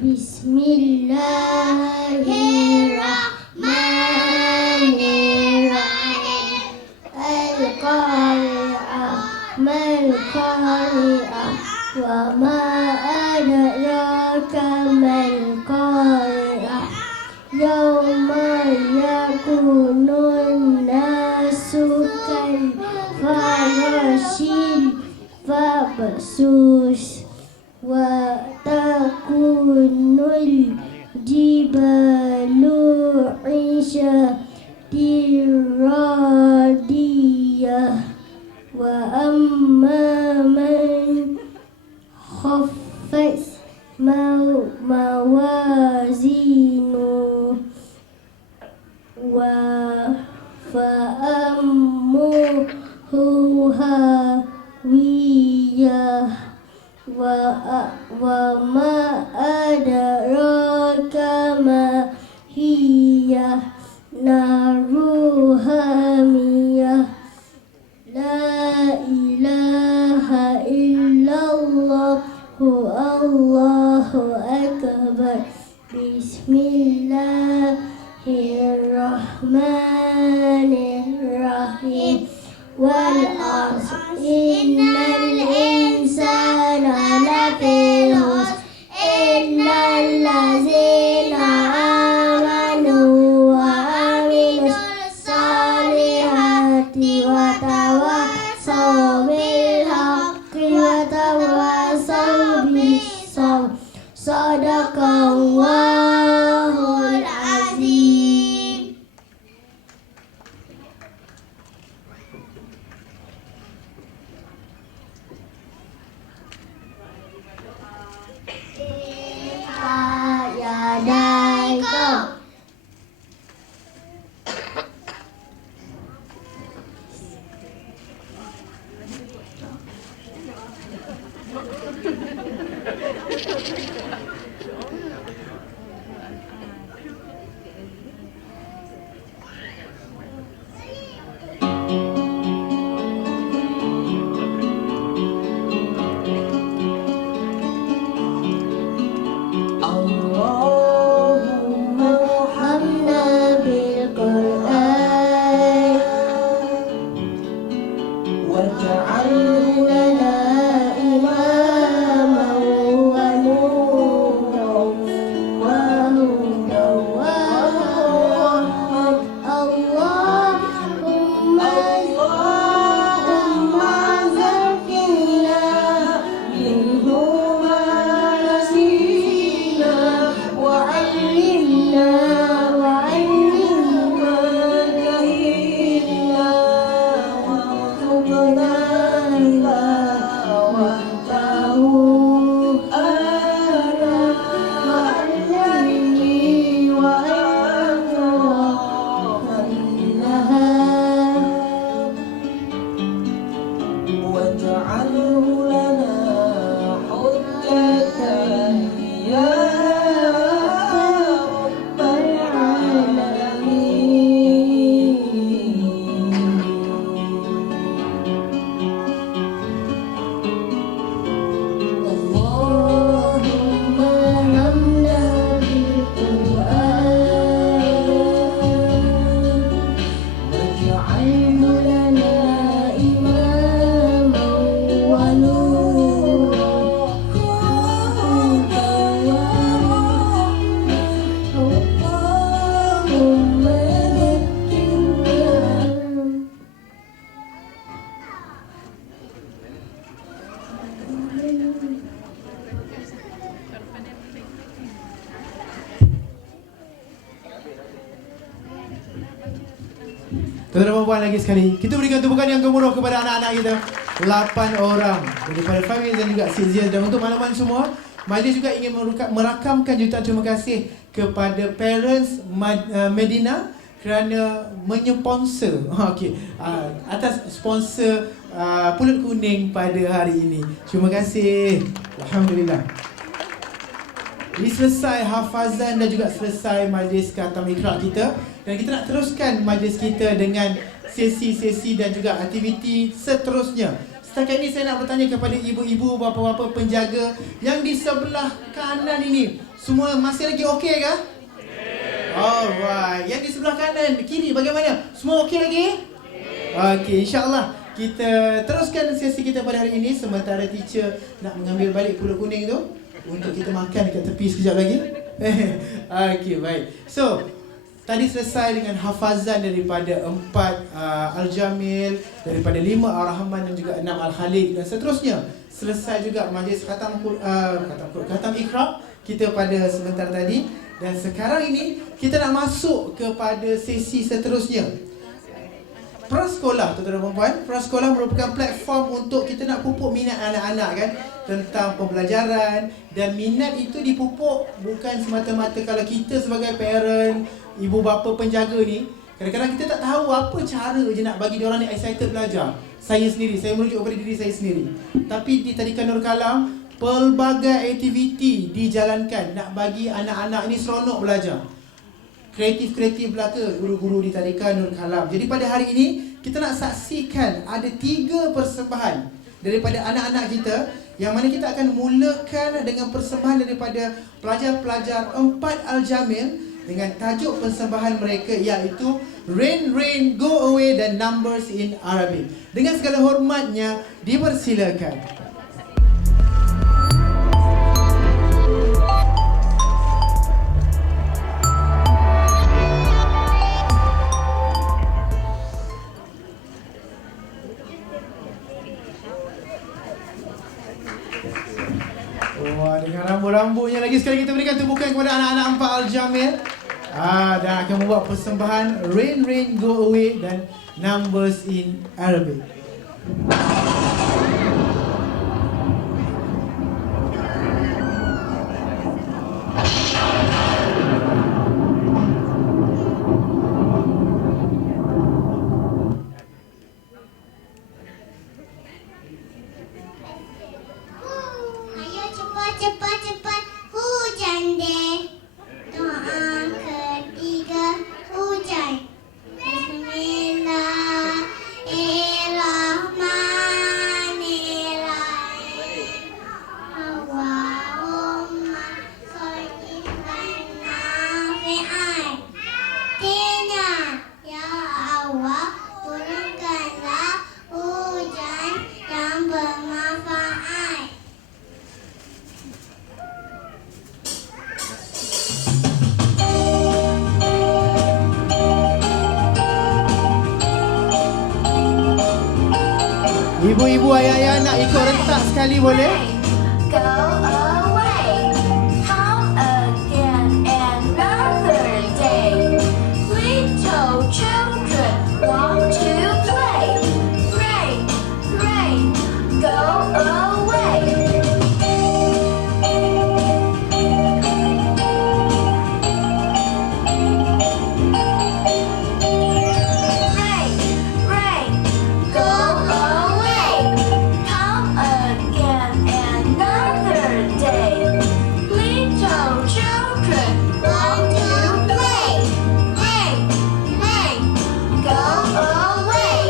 Bismillahirrahmanirrahim. Al-Qari'ah, mal-Qari'ah, wa ma adraka mal-Qari'ah. Yawma yakunun nasu kal-farashil fabsus wa takunul jibalu isya diradiyah wa amma man khaffat mawazinu wa fa'ammuhu hawiyah wa ma adraka ma hiya naru hamiyah. La ilaha illallah Allahu akbar. Bismillahirrahmanirrahim. Wal 'asr innal insana lafi khusr illal ladzina amanu wa amilus salihati wa tawassaw bil haqqi wa tawassaw Sadaqallahul azim. Yadaikum. Allahumma hamna bil Qur'an waj'al lana imaman wa nuran wa hudan wa rahmatan. Allahumma zakkina minhu ma nasina wa 'allimna ma jahilna warzuqna tilawatahu ana al-layli wa atrafan nahar waj'alhu lana hujjatan ya rabbal Allahumma hamna bil Qur'an waj'alhu lana imaman wa nuran wa hudan wa rahmatan. Allahumma zakkina. Tuan-tuan dan puan lagi sekali, kita berikan tepukan yang gemuruh kepada anak-anak kita. 8 orang daripada Faiz dan juga Silzia. Dan untuk makluman semua, majlis juga ingin merakamkan jutaan terima kasih kepada parents Medina kerana menyponsor atas sponsor Pulut Kuning pada hari ini. Terima kasih. Alhamdulillah. Ini selesai hafazan dan juga selesai majlis khatam Iqra kita. Dan kita nak teruskan majlis kita dengan sesi-sesi dan juga aktiviti seterusnya. Setakat ini saya nak bertanya kepada ibu-ibu, bapa-bapa penjaga yang di sebelah kanan ini. Semua masih lagi okey kah? Alright. Yang di sebelah kanan, kiri bagaimana? Semua okey lagi? Okey, insya-Allah kita teruskan sesi kita pada hari ini sementara teacher nak mengambil balik pulut kuning tu untuk kita makan dekat tepi sekejap lagi. Okey, baik. So, tadi selesai dengan hafazan daripada 4 Al-Jamil, daripada 5 Ar-Rahman dan juga 6 Al-Khalid dan seterusnya. Selesai juga majlis khatam Iqra kita pada sebentar tadi. Dan sekarang ini kita nak masuk kepada sesi seterusnya. Prasekolah, tuan-tuan dan puan, prasekolah merupakan platform untuk kita nak pupuk minat anak-anak kan tentang pembelajaran, dan minat itu dipupuk bukan semata-mata kalau kita sebagai parent, ibu bapa penjaga ni, kadang-kadang kita tak tahu apa cara je nak bagi diorang ni excited belajar. Saya sendiri, saya merujuk kepada diri saya sendiri. Tapi di Tarikan Nur Kalam, pelbagai aktiviti dijalankan nak bagi anak-anak ni seronok belajar. Kreatif-kreatif belaka guru-guru di Tarikan Nur Kalam. Jadi pada hari ini kita nak saksikan ada 3 persembahan daripada anak-anak kita, yang mana kita akan mulakan dengan persembahan daripada pelajar-pelajar 4 Al-Jamil dengan tajuk persembahan mereka iaitu Rain Rain Go Away dan Numbers in Arabic. Dengan segala hormatnya dipersilakan. Wah, dengan rambut-rambutnya lagi sekali kita berikan tepukan kepada anak-anak Ampak Al-Jamil. Dan akan membuat persembahan Rain Rain Go Away dan Numbers in Arabic. Ayo cepat hujan deh. Doa ketiga hujan. Bismillahirrahmanirrahim. Allahumma sholli ala nafi'an. Tina, ya Allah, turunkanlah hujan yang bermanfaat. Ibu-ibu, ayah-ayah nak ikut rentak sekali boleh? Go away, come again another day. Little children want to play. Rain, rain, go away. Rain, rain, go away. Come again another day. Little children want to play. Rain, rain, go away.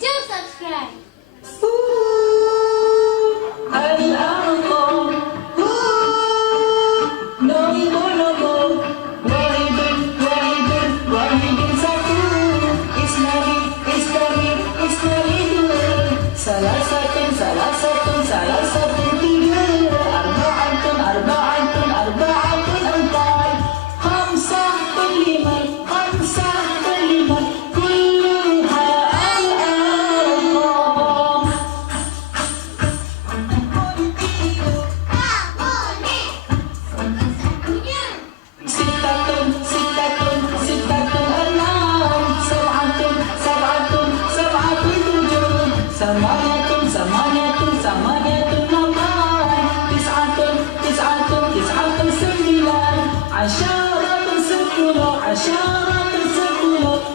Do subscribe. Salah satu tiga, arba'atun empat, khamsatun lima, kulluha al-arqam. Sitatun enam, sab'atun tujuh, samaniyatun lapan, tis'atun sembilan, asyaratun sepuluh,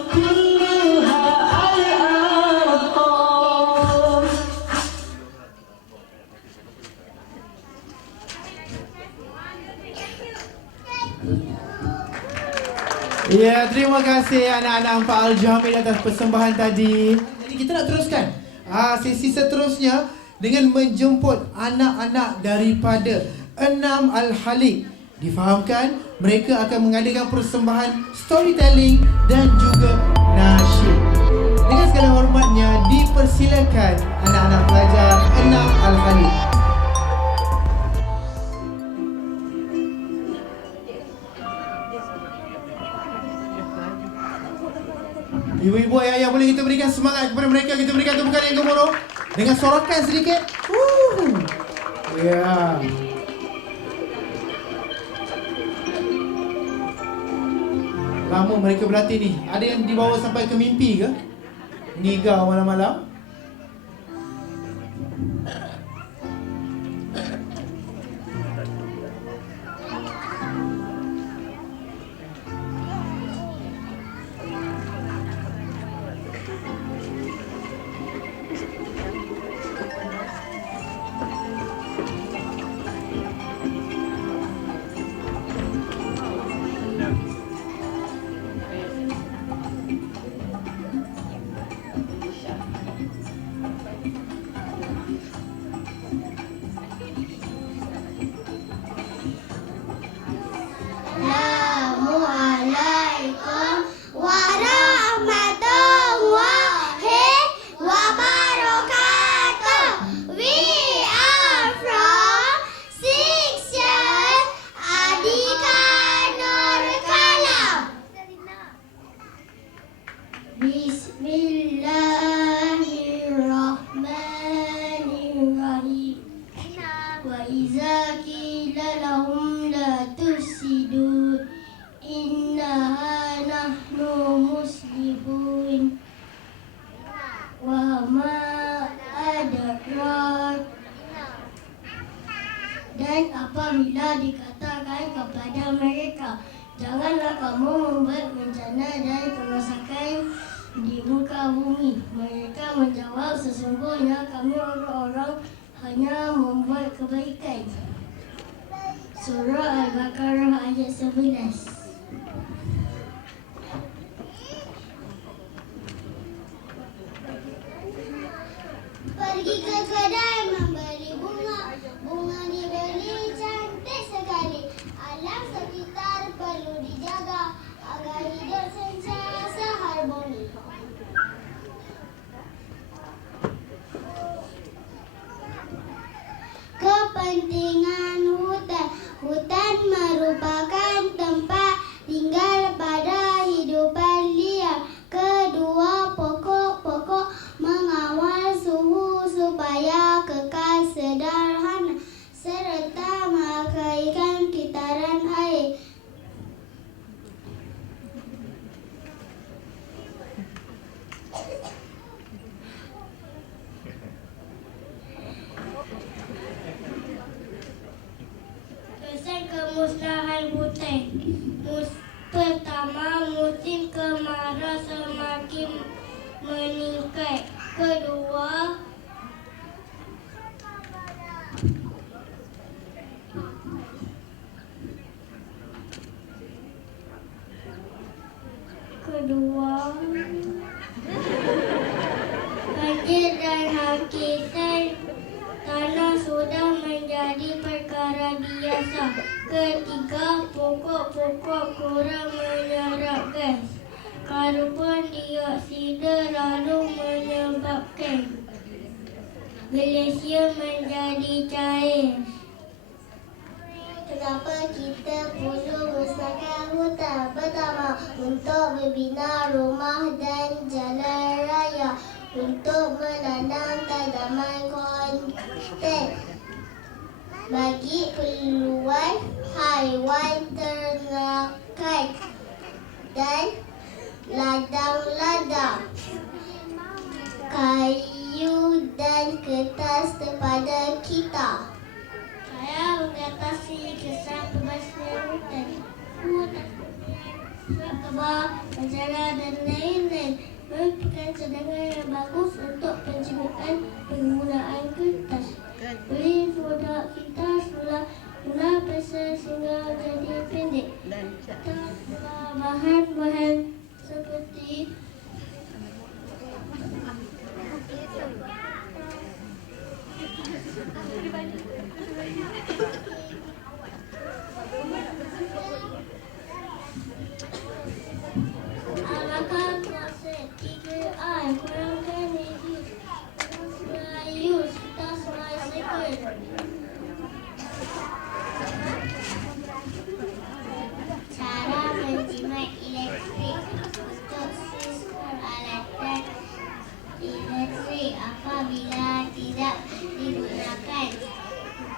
kulluha al-arqam. Ya, terima kasih anak-anak Ampak Al-Jamil atas persembahan tadi. Jadi kita nak teruskan sesi seterusnya dengan menjemput anak-anak daripada Enam Al-Halik. Difahamkan mereka akan mengadakan persembahan storytelling dan juga nasyid. Dengan segala hormatnya dipersilakan anak-anak pelajar Enam Al-Halik. Ibu-ibu, ayah-ayah, boleh kita berikan semangat kepada mereka. Kita berikan tepukan yang gemuruh dengan sorakan sedikit. Ya. Lama mereka berlatih ni. Ada yang dibawa sampai ke mimpi ke? Ngigau malam-malam. Janganlah kamu membuat bencana dan kerosakan di muka bumi. Mereka menjawab, sesungguhnya kami orang-orang hanya membuat kebaikan. Surah Al-Baqarah ayat 11. Pergi ke kedai membeli bunga. Bunga dibeli cantik sekali. Alam sekitar perlu dijaga agar hidup sentiasa harmoni. Kepentingan hutan. Hutan merupakan tempat tinggal pada hidupan liar. Kedua pokok-pokok mengawal suhu supaya kekal sederhana serta mengabaikan kitaran air. Kesan kemusnahan hutan. Pertama, musim kemarau semakin meningkat. Kedua, banjir dan hakikat tanah sudah menjadi perkara biasa. Ketiga, pokok-pokok kurang menyerap gas karbon dioksida lalu menyebabkan glasier menjadi cair. Kenapa kita perlu melestarikan hutan? Pertama, untuk membina rumah dan jalan raya, untuk menanam tanaman konten, bagi keperluan haiwan ternakan dan ladang-ladang, kayu dan kertas kepada kita. Saya mengatasi kesan pembasmian hutan, kebak, bencana dan lain-lain merupakan cadangan yang bagus untuk pencegahan penggunaan kertas. Beli produk kita semula guna besar sehingga jadi pendek. Kita bahan-bahan seperti alangkah proses 3I kurangkan medis Melayu serta selesaikan. Cara menjimat elektrik untuk sis peralatan elektrik apabila tidak digunakan.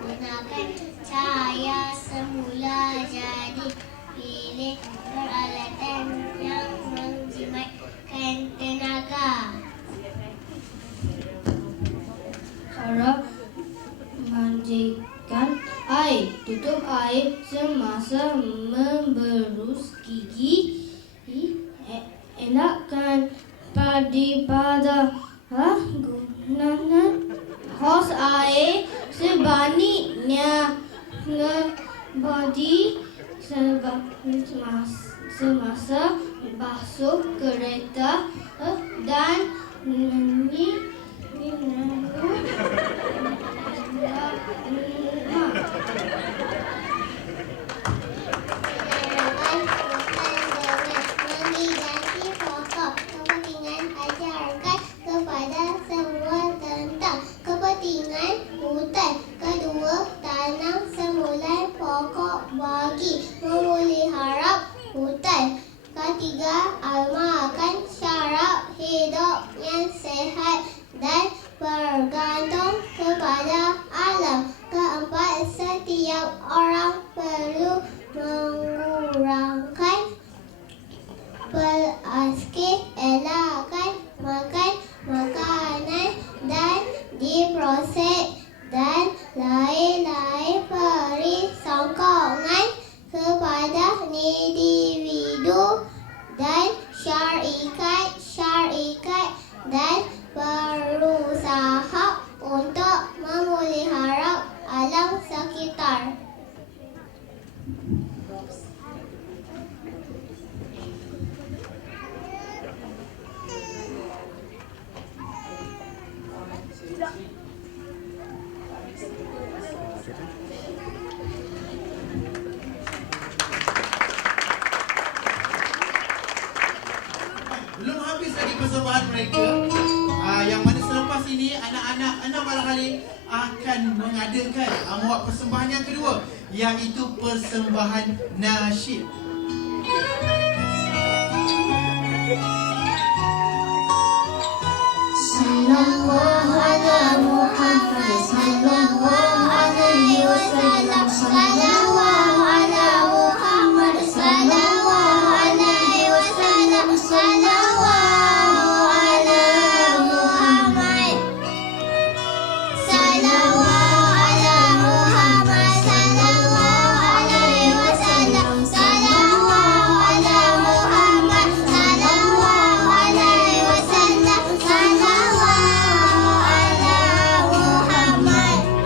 Gunakan cahaya semula, jadi pilih peralatan yang menjimatkan tenaga. Cara mandikan air. Tutup air semasa memberus gigi. Elakkan pada gunaan hos air sebanyak body semasa basuh kereta dan minum. Menghiasi pokok. Kepentingan ajarkan kepada semua tentang kepentingan hutan. Kedua, tanam semulai pokok bagi memelihara hutan. Ketiga, amalkan cara hidup yang sehat dan bergantung kepada alam. Keempat, setiap orang perlu mengurangkan plastik, elakkan makan makanan dan diproses dan lain-lain beri sokongan kepada media. dan berusaha untuk memelihara alam sekitar. Belum habis lagi persembahan mereka. Yang mana selepas ini anak-anak 6 barangkali akan mengadakan buat persembahan yang kedua, iaitu persembahan nasyid. Sallallahu ala Muhammad sallallahu alaihi wasallam. Sallallahu ala Muhammad sallallahu alaihi wasallam. Sallallahu ala Muhammad. Sallallahu ala Muhammad sallallahu alaihi wasallam. Sallallahu ala Muhammad sallallahu alaihi wasallam. Sallallahu ala Muhammad.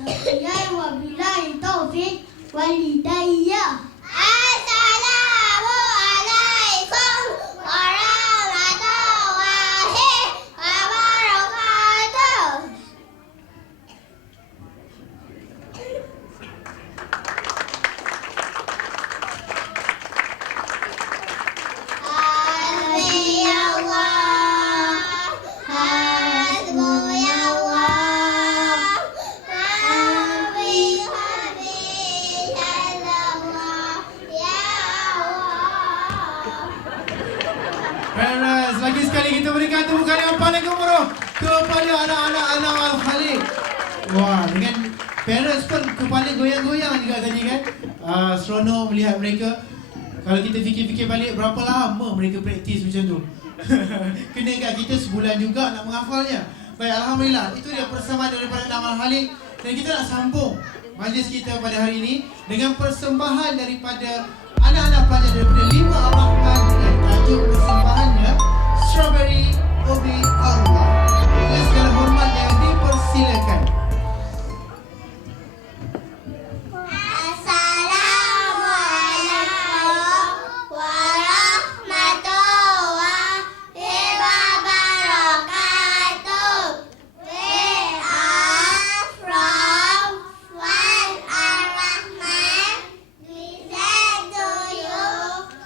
Sekian wabillahi taufik walhidayah. Assalamualaikum warahmatullahi wabarakatuh. Hasbi Allah, hasbi Allah, hasbi Allah, ya Allah. Parents, lagi sekali kita berikan tepukan yang paling gemuruh kepada anak-anak Al-Khaliq. Wah, dengan parents pun kepala goyang-goyang juga tadi kan. Seronok melihat mereka. Kalau kita fikir-fikir balik berapa lama mereka praktis macam tu. Kena kat kita sebulan juga nak menghafalnya. Baik, Alhamdulillah. Itu dia persamaan daripada anak Al-Khaliq. Dan kita nak sambung majlis kita pada hari ini dengan persembahan daripada anak-anak pelajar daripada 5 Al-Rahman dan tajuk persembahannya Strawberry Obi Allah. Dengan segala hormat yang dipersilakan. Assalamualaikum warahmatullahi wabarakatuh. We are from Wan Ar-Rahman. We say to you,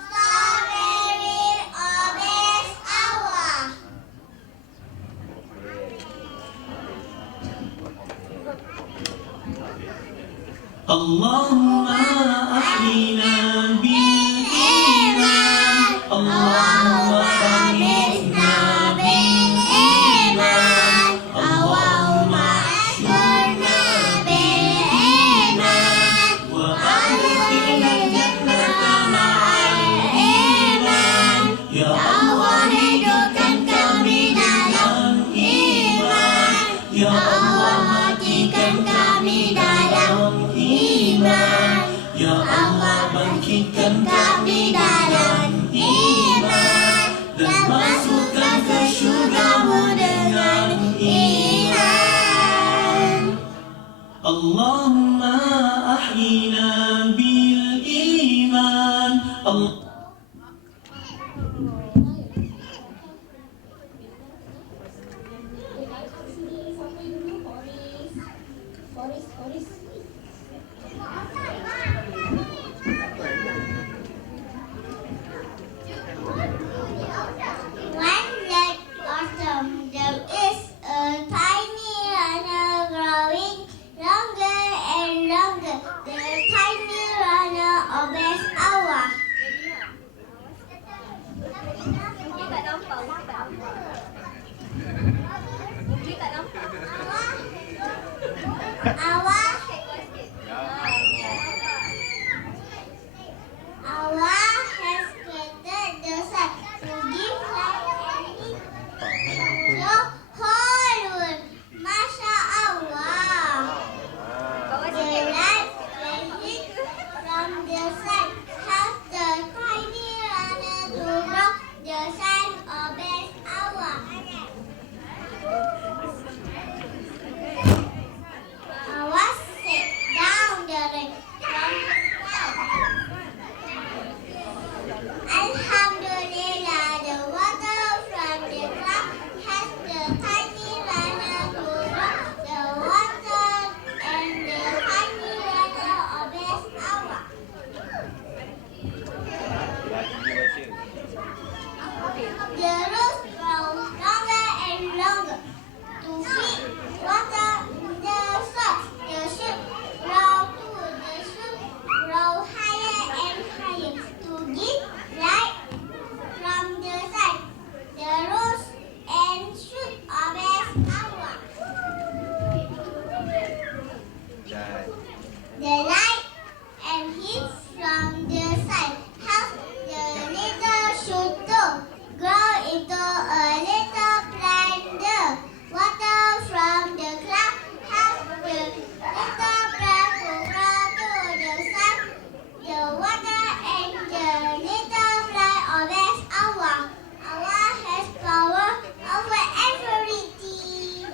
strawberry obeys Allah. اللهم أحينا بالإيمان اللهم أمتنا بالإيمان اللهم أحشرنا بالإيمان وأدخلنا الجنة مع الإيمان يا الله hidupkan kami dalam iman ya Allah matikan kami dalam iman ya Allah bangkitkan kami dalam iman dan masukkan ke syurga-Mu dengan iman. Allahumma ahyina bil iman. One late autumn, there is a tiny runner growing longer and longer. The tiny runner obeys Allah. Allah has created the sun to give light and heat the whole world. Masya Allah. The light and heat from the sun helps the tiny runner to grow. The sun obeys Allah. Allah set down the rain from cloud. Alhamdulillah, the water from the cloud has the tiny runner to grow. The water and the tiny runner obeys Allah. The roots grow longer and longer to feed water the soil. The shoot grow too. The shoot grow higher and higher to give light from the sun. The roots and shoot obeys Allah. The light and heat from the sun helps the little shoot to grow into a little plant. The water from the cloud helps the little plant to grow to the sun. The water and the little plant obeys Allah. Allah has power over everything.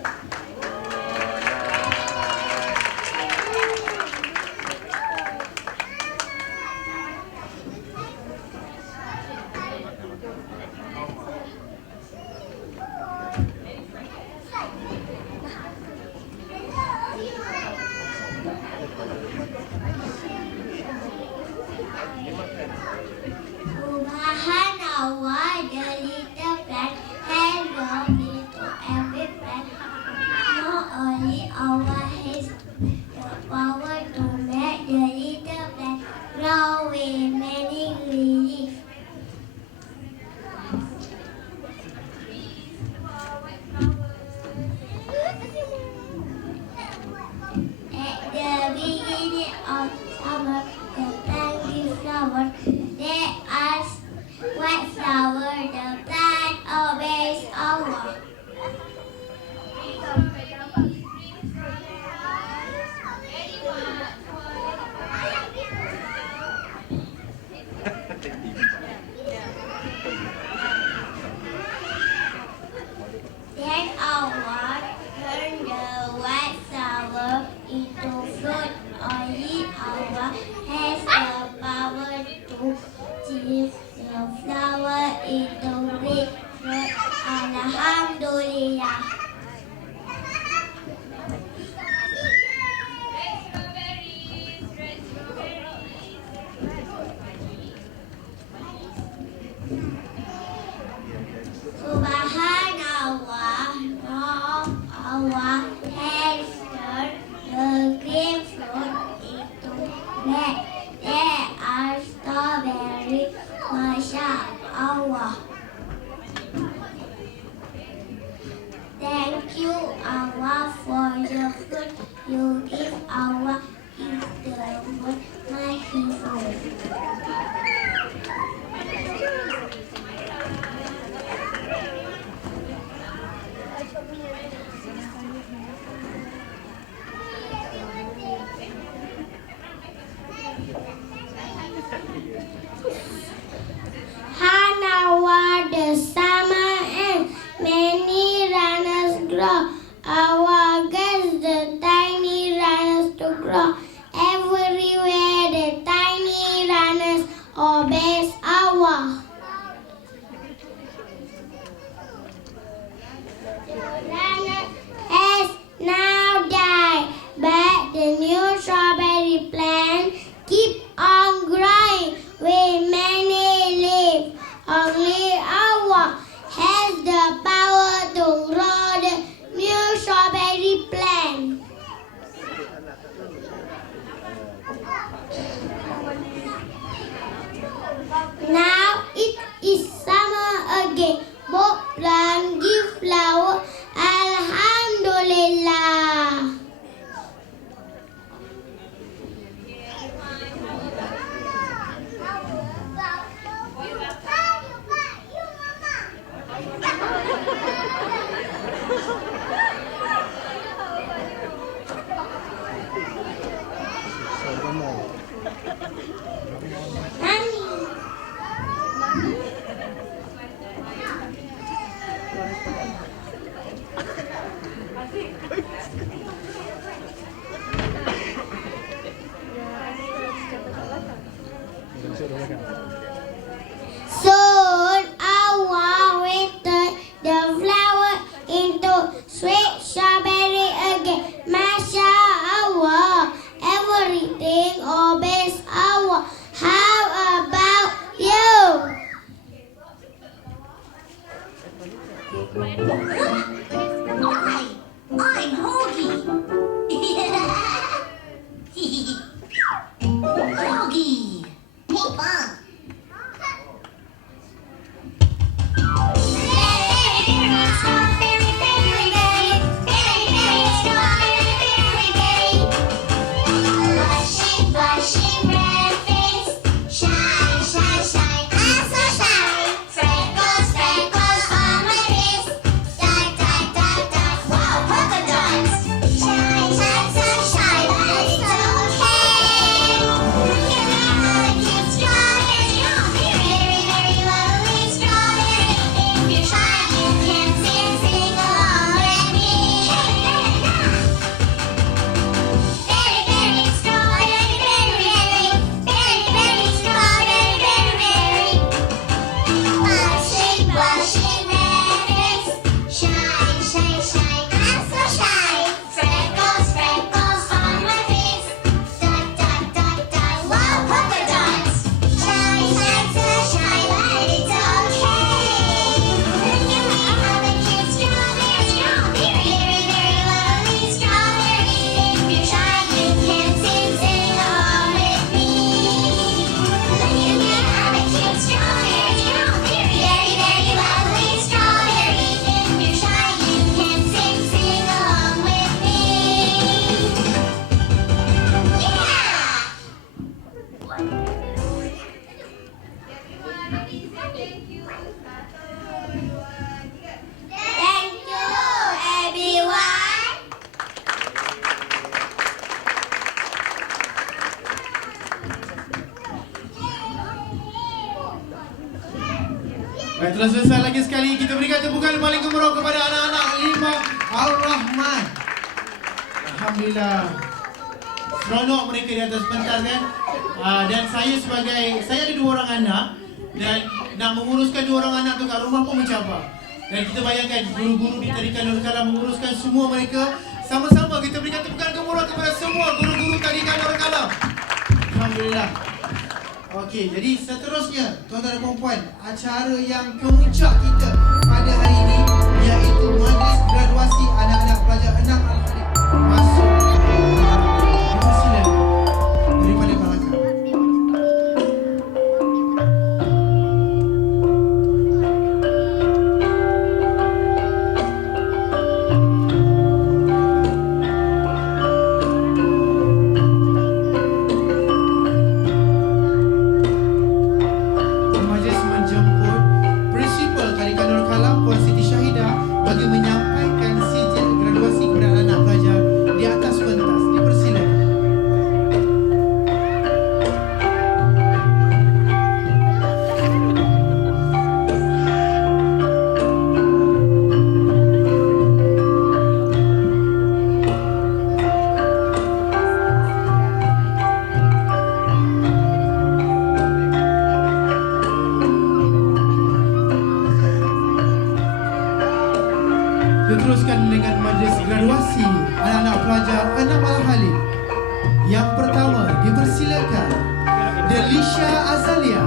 Then Allah turned the white flower into fruit. Only Allah has the power to change the flower into big fruit. Alhamdulillah. Subhanallah, Allah has turned the green fruit into red. There are strawberries, MashaAllah. Thank you, Allah, for the fruit you give. Allah is the one merciful. Hanawa the summer ends, many runners grow. Our gets the tiny runners to grow. Everywhere the tiny runners obeys Allah. The runner has now died, but the new strawberry plant keep on growing with many leaves. Only Allah has the power to grow the new strawberry Setelah selesai lagi sekali, kita berikan tepukan paling gemuruh kepada anak-anak 5 Al-Rahman. Alhamdulillah. Seronok mereka di atas pentas kan. Dan saya ada 2 orang anak. Dan nak menguruskan 2 orang anak tu kat rumah pun mencabar. Dan kita bayangkan guru-guru di Tarikan Nurul Kalam menguruskan semua mereka. Sama-sama kita berikan tepukan gemuruh kepada semua guru-guru Tarikan Nurul Kalam. Alhamdulillah. Okey, jadi seterusnya tuan-tuan dan puan-puan, acara yang kemuncak kita pada hari ini iaitu majlis graduasi anak-anak pelajar 6 Al-Khalid. Masuk dipersilakan daripada Melaka. Majlis menjemput Prinsipal Tarikan Nurul Kalam Puan Siti Syahidah bagi menyampaikan sijil graduasi kepada anak-anak pelajar di atas pentas. Dipersilakan. Diteruskan dengan majlis graduasi anak-anak pelajar 6 Al-Khalid. Yang pertama dipersilakan Delisha Azalia.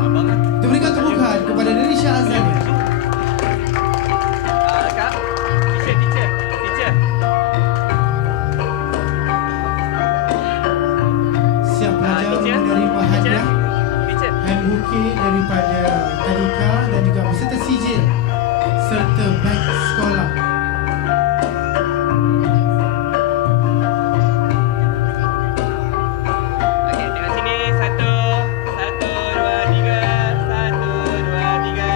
Diberikan tepukan kepada Delisha Azalia. Kak, teacher. Siap pelajar teacher. menerima hadiah Teacher. hand bouquet daripada Tadika dan juga beserta sijil serta beg sekolah. Okey, tengok sini. 1, 2, 3. 1, 2, 3.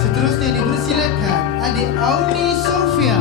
Seterusnya dipersilakan adik Auni Sofia.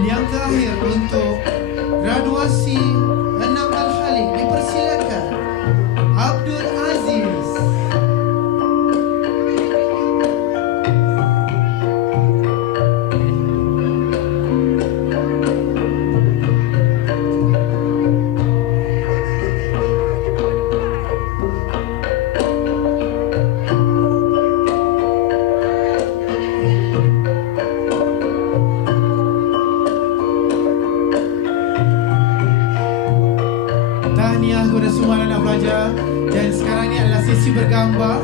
Dan yang terakhir untuk graduasi Anam Al-Halik, dipersilakan Abdul Aziz. Tahniah kepada semua anak pelajar. Dan sekarang ni adalah sesi bergambar.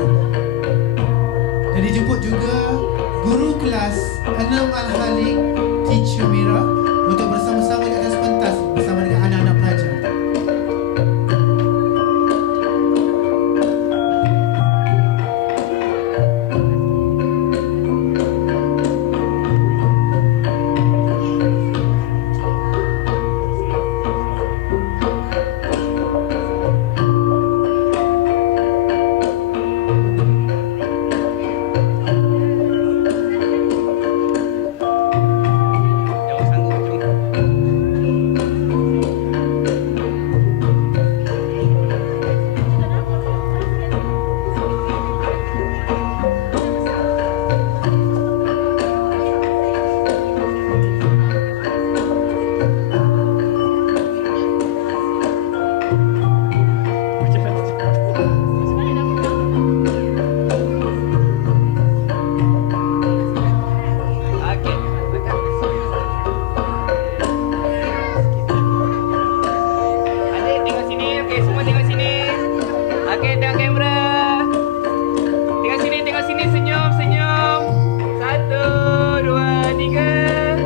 Dan dijemput juga guru kelas Anam Al-Halik, Teacher Mira, untuk bersama-sama di atas pentas bersama dengan anak-anak pelajar. Jauh sanggup cuma. Okey. Adik tengok sini. Okey, semua tengok sini. Okey, tengok kamera. Tengok sini, senyum, senyum. 1, 2, 3.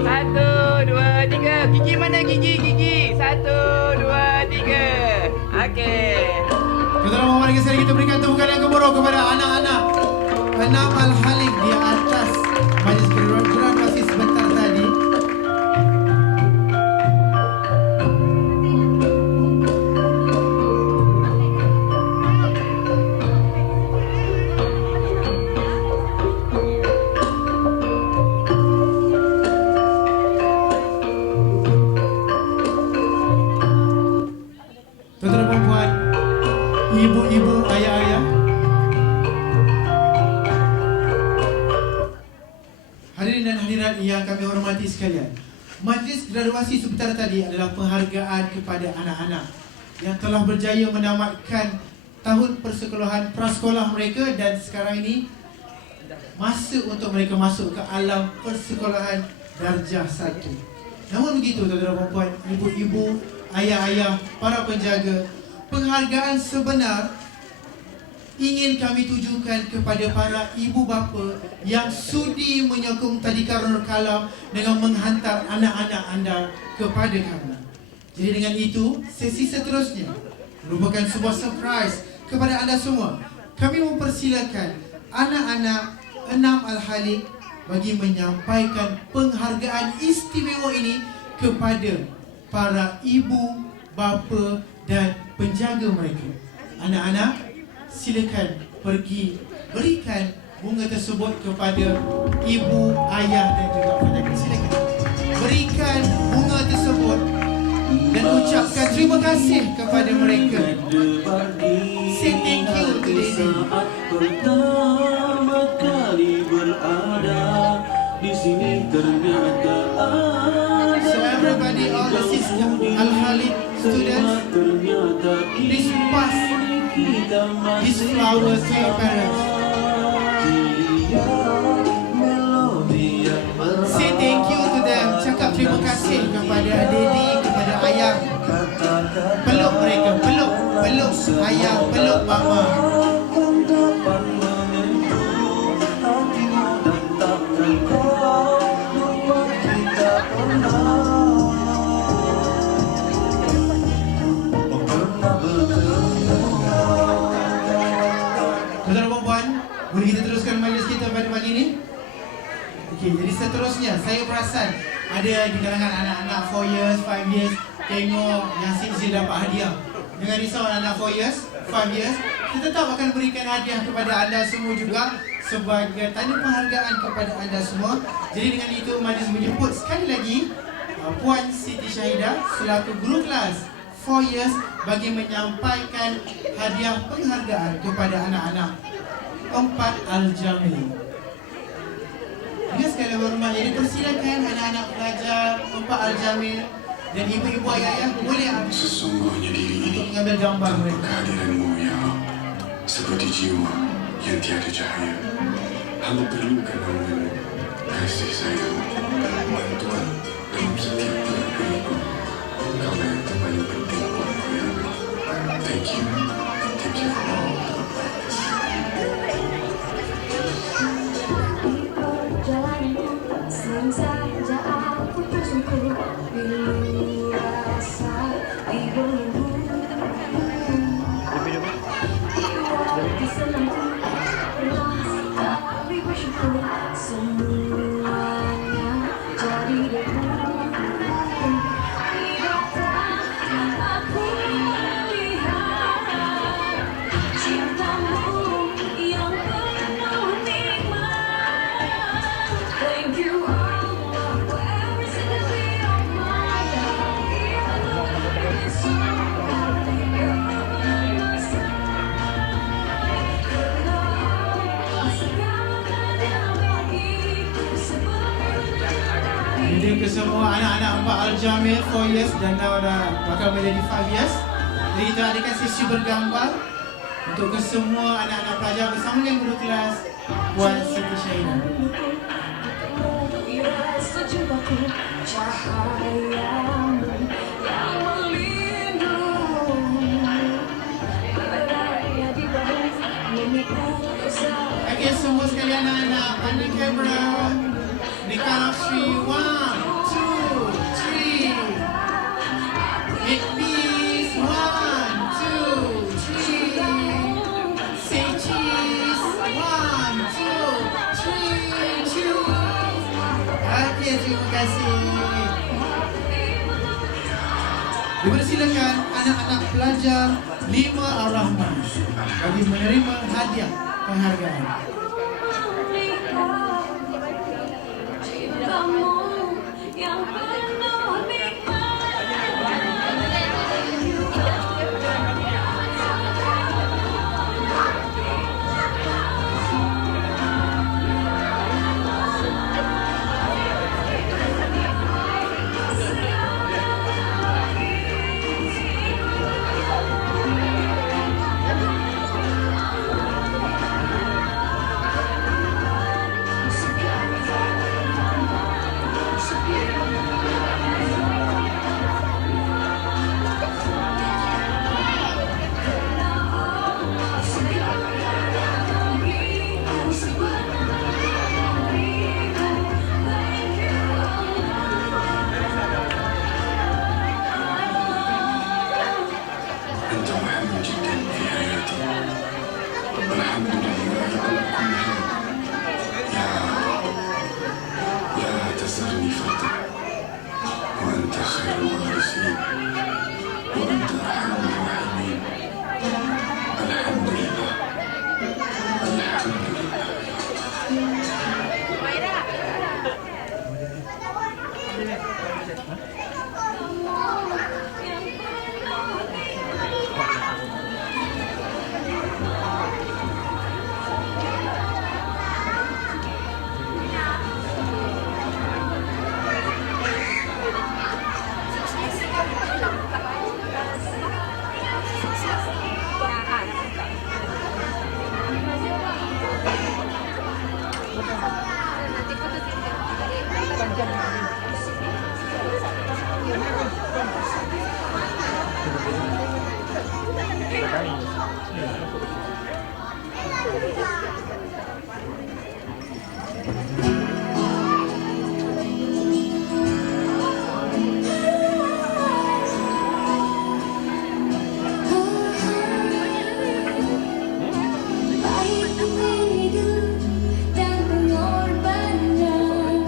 1, 2, 3. Gigi mana gigi? Gigi. 1, 2, 3. Okey. Tuan-tuan dan puan, sekali kita berikan tepukan yang gemuruh kepada anak-anak Anam Al-Halik di atas majlis graduasi sebentar tadi. Tuan-tuan dan puan, ibu-ibu, ayah-ayah, hadirin dan hadirat yang kami hormati sekalian, majlis graduasi sebentar tadi adalah penghargaan kepada anak-anak yang telah berjaya menamatkan tahun persekolahan prasekolah mereka dan sekarang ini masa untuk mereka masuk ke alam persekolahan darjah 1. Namun begitu tuan-tuan dan puan, ibu-ibu, ayah-ayah, para penjaga, penghargaan sebenar ingin kami tujukan kepada para ibu bapa yang sudi menyokong Tadika Nur Kalam dengan menghantar anak-anak anda kepada kami. Jadi dengan itu, sesi seterusnya merupakan sebuah surprise kepada anda semua. Kami mempersilakan anak-anak Anam Al-Halik bagi menyampaikan penghargaan istimewa ini kepada para ibu, bapa dan penjaga mereka. Anak-anak, silakan pergi berikan bunga tersebut kepada ibu, ayah dan juga penjaga. Silakan berikan bunga tersebut dan ucapkan terima kasih kepada mereka. Say thank you to Daddy. Pertama kali berada di sini ternyata ada. So everybody, all the system Al-Halik students, please pass this flower to your parents. Say thank you to them. Cakap terima kasih kepada Daddy, kepada ayah. Peluk mereka, peluk ayah, peluk mama. Tuan-tuan dan puan, boleh kita teruskan majlis kita pada pagi ini? Okey, jadi seterusnya saya perasan ada di kalangan anak-anak 4 years, 5 years tengok yang si dapat hadiah. Jangan risau anak-anak 4 years, 5 years, kita tetap akan berikan hadiah kepada anda semua juga sebagai tanda penghargaan kepada anda semua. Jadi dengan itu majlis menjemput sekali lagi Puan Siti Syahidah selaku guru kelas 4 years bagi menyampaikan hadiah penghargaan kepada anak-anak 4 Al-Jamil. Dengan segala hormat, jadi persilakan anak-anak pelajar 4 Al-Jamil dan ibu-ibu ayah boleh Sesungguhnya diri ini untuk mengambil gambar tanpa mereka. kehadiranmu ya Allah, seperti jiwa yang tiada cahaya. Hamba perlukan naunganmu, kasih sayang, bantuan dalam setiap pergerakanku. Kau yang terpaling penting buatku ya Allah. Thank you for all the practice. Sering saja aku tersungkur dirasa dibelenggu. Di senangku tapi bersyukur semuanya jadi debu. Tidak aku melihat cintamu yang penuh nikmat. Thank you Allah for every single bit of my life. Even though it's so hard, you're by my side. Jadi ke semua anak-anak 4 Al-Jamil 4 years dan now dah bakal menjadi 5 years. Jadi kita adakan sesi bergambar untuk ke semua anak-anak pelajar bersama dengan guru kelas Puan Siti Syahidah. Okey, semua sekalian anak-anak pandai kamera. Di count of 3, 1, 2, 3. Make peace, 1, 2, 3. Say cheese, 1, 2, 3, cheese. Okey, terima kasih. Dipersilakan anak-anak pelajar 5 Ar-Rahman bagi menerima hadiah penghargaan. Cintamu yang penuh nikmat. أنت مهم جدا في حياتي. والحمد لله على كل حال. يا رب لا تذرني فردا وأنت خير الوارثين وأنت أرحم الراحمين. الحمد لله الحمد لله. Baik aku hidup dan pengorbanan.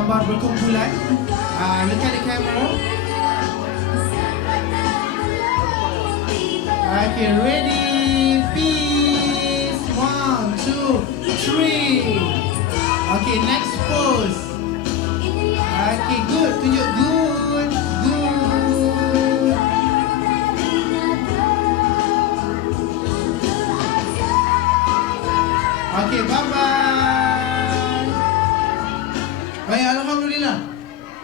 gambar berkumpulan. Look at the camera. Okay, ready, peace. 1, 2, 3. Okay, next pose. Okay, good. Tunjuk good. Good. Okay, bye-bye. Baik, Alhamdulillah.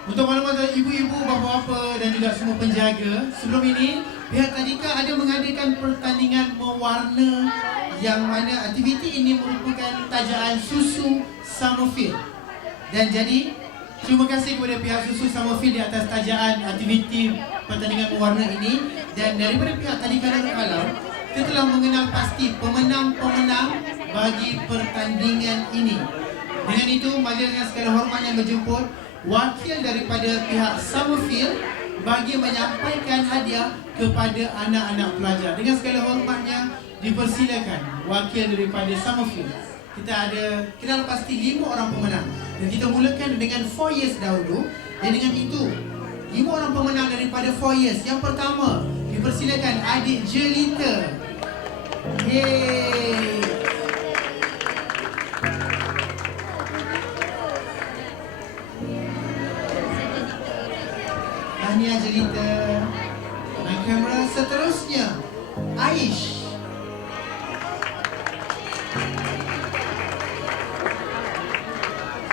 Untuk maklumat ibu-ibu, bapa-bapa dan juga semua penjaga, sebelum ini pihak tadika ada mengadakan pertandingan mewarna yang mana aktiviti ini merupakan tajaan Susu Summerfield. Dan jadi, terima kasih kepada pihak Susu Summerfield di atas tajaan aktiviti pertandingan mewarna ini. Dan daripada pihak tadika Darul Alam, kita telah mengenal pasti pemenang-pemenang bagi pertandingan ini. Dengan itu, majlis dengan segala hormatnya menjemput wakil daripada pihak Summerfield bagi menyampaikan hadiah kepada anak-anak pelajar. Dengan segala hormatnya, dipersilakan wakil daripada Summerfield. Kita pasti 5 orang pemenang. Dan kita mulakan dengan 4 years dahulu. Dan dengan itu, 5 orang pemenang daripada 4 years. Yang pertama, dipersilakan adik Jelita. Yeay. Tahniah Jelita. Dan kamera seterusnya, Aish.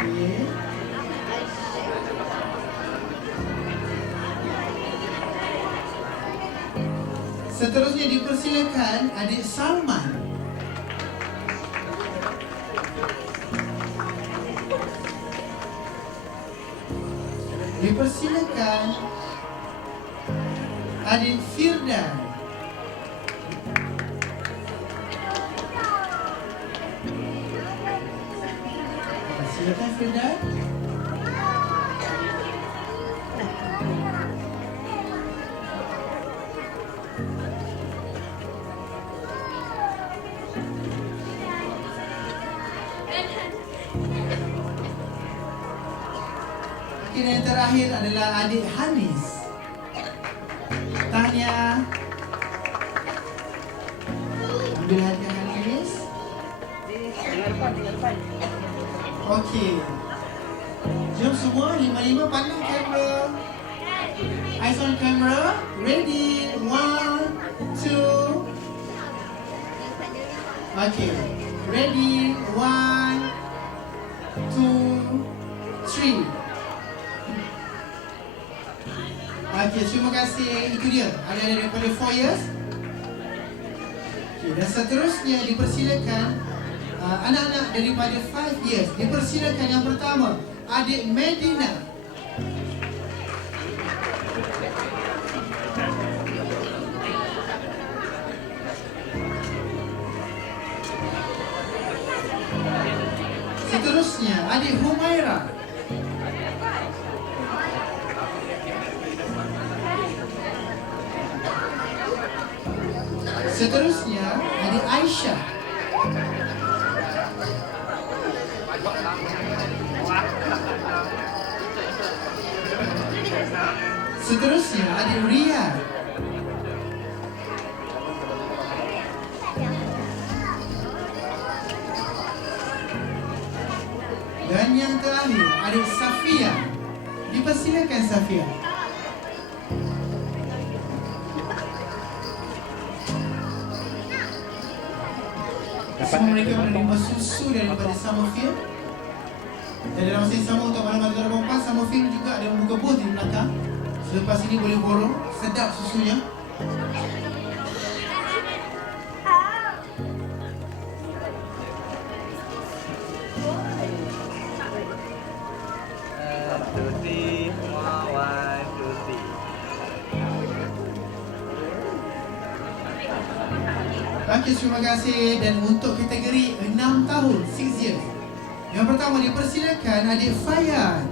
Okay. Seterusnya dipersilakan adik Salman. Dipersilakan adik Firdan. Silakan Firdan. Dan yang terakhir adalah adik Hanis. Tahniah. Ambil hadiah Hanis. Okey. Jom semua, 5-5 pandang kamera. Eyes on camera. Ready. 1, 2. Okey. Ready. 1, 2, 3. Okey, terima kasih. Itu dia. Ada daripada 4 years. Okey, dan seterusnya dipersilakan anak-anak daripada 5 years. Dipersilakan yang pertama, adik Medina. Seterusnya, adik Humaira. Seterusnya, adik Aisyah. Seterusnya, adik Ria. Dan yang terakhir, adik Safia. Dipersilakan Safia. Semua mereka menerima susu daripada Summerfield. Dan dalam masa yang sama untuk malam-malam dalam perempuan, Summerfield juga ada membuka booth di belakang. Selepas ini boleh borong, sedap susunya. Okey, terima kasih. Dan untuk kategori 6 tahun, 6 years, yang pertama dipersilakan adik Fayan.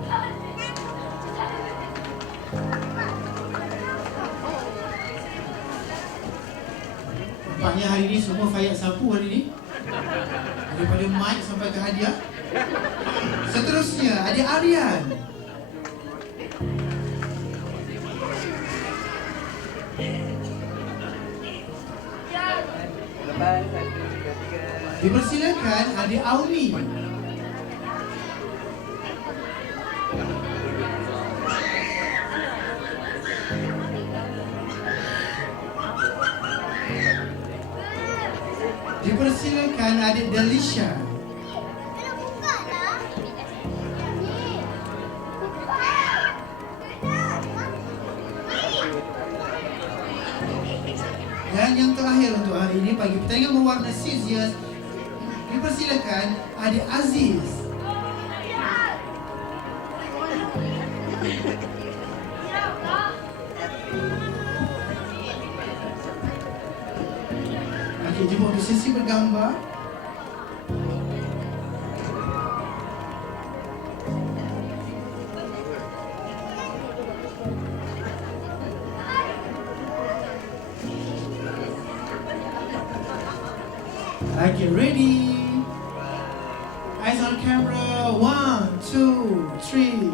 Nampaknya hari ini semua Fayan sapu hari ini. Daripada mic sampai ke hadiah. Seterusnya ada Aryan. Depan 1, 2, 3. Dipersilakan ada Auni. Dipersilakan ada Delisha. Kena buka dah. Dan yang terakhir untuk hari ini pagi pertandingan mewarna 6 years. Dipersilakan ada Aziz. Okey, jumpa untuk sesi bergambar. Okay, ready? Eyes on camera. 1, 2, 3. Okay.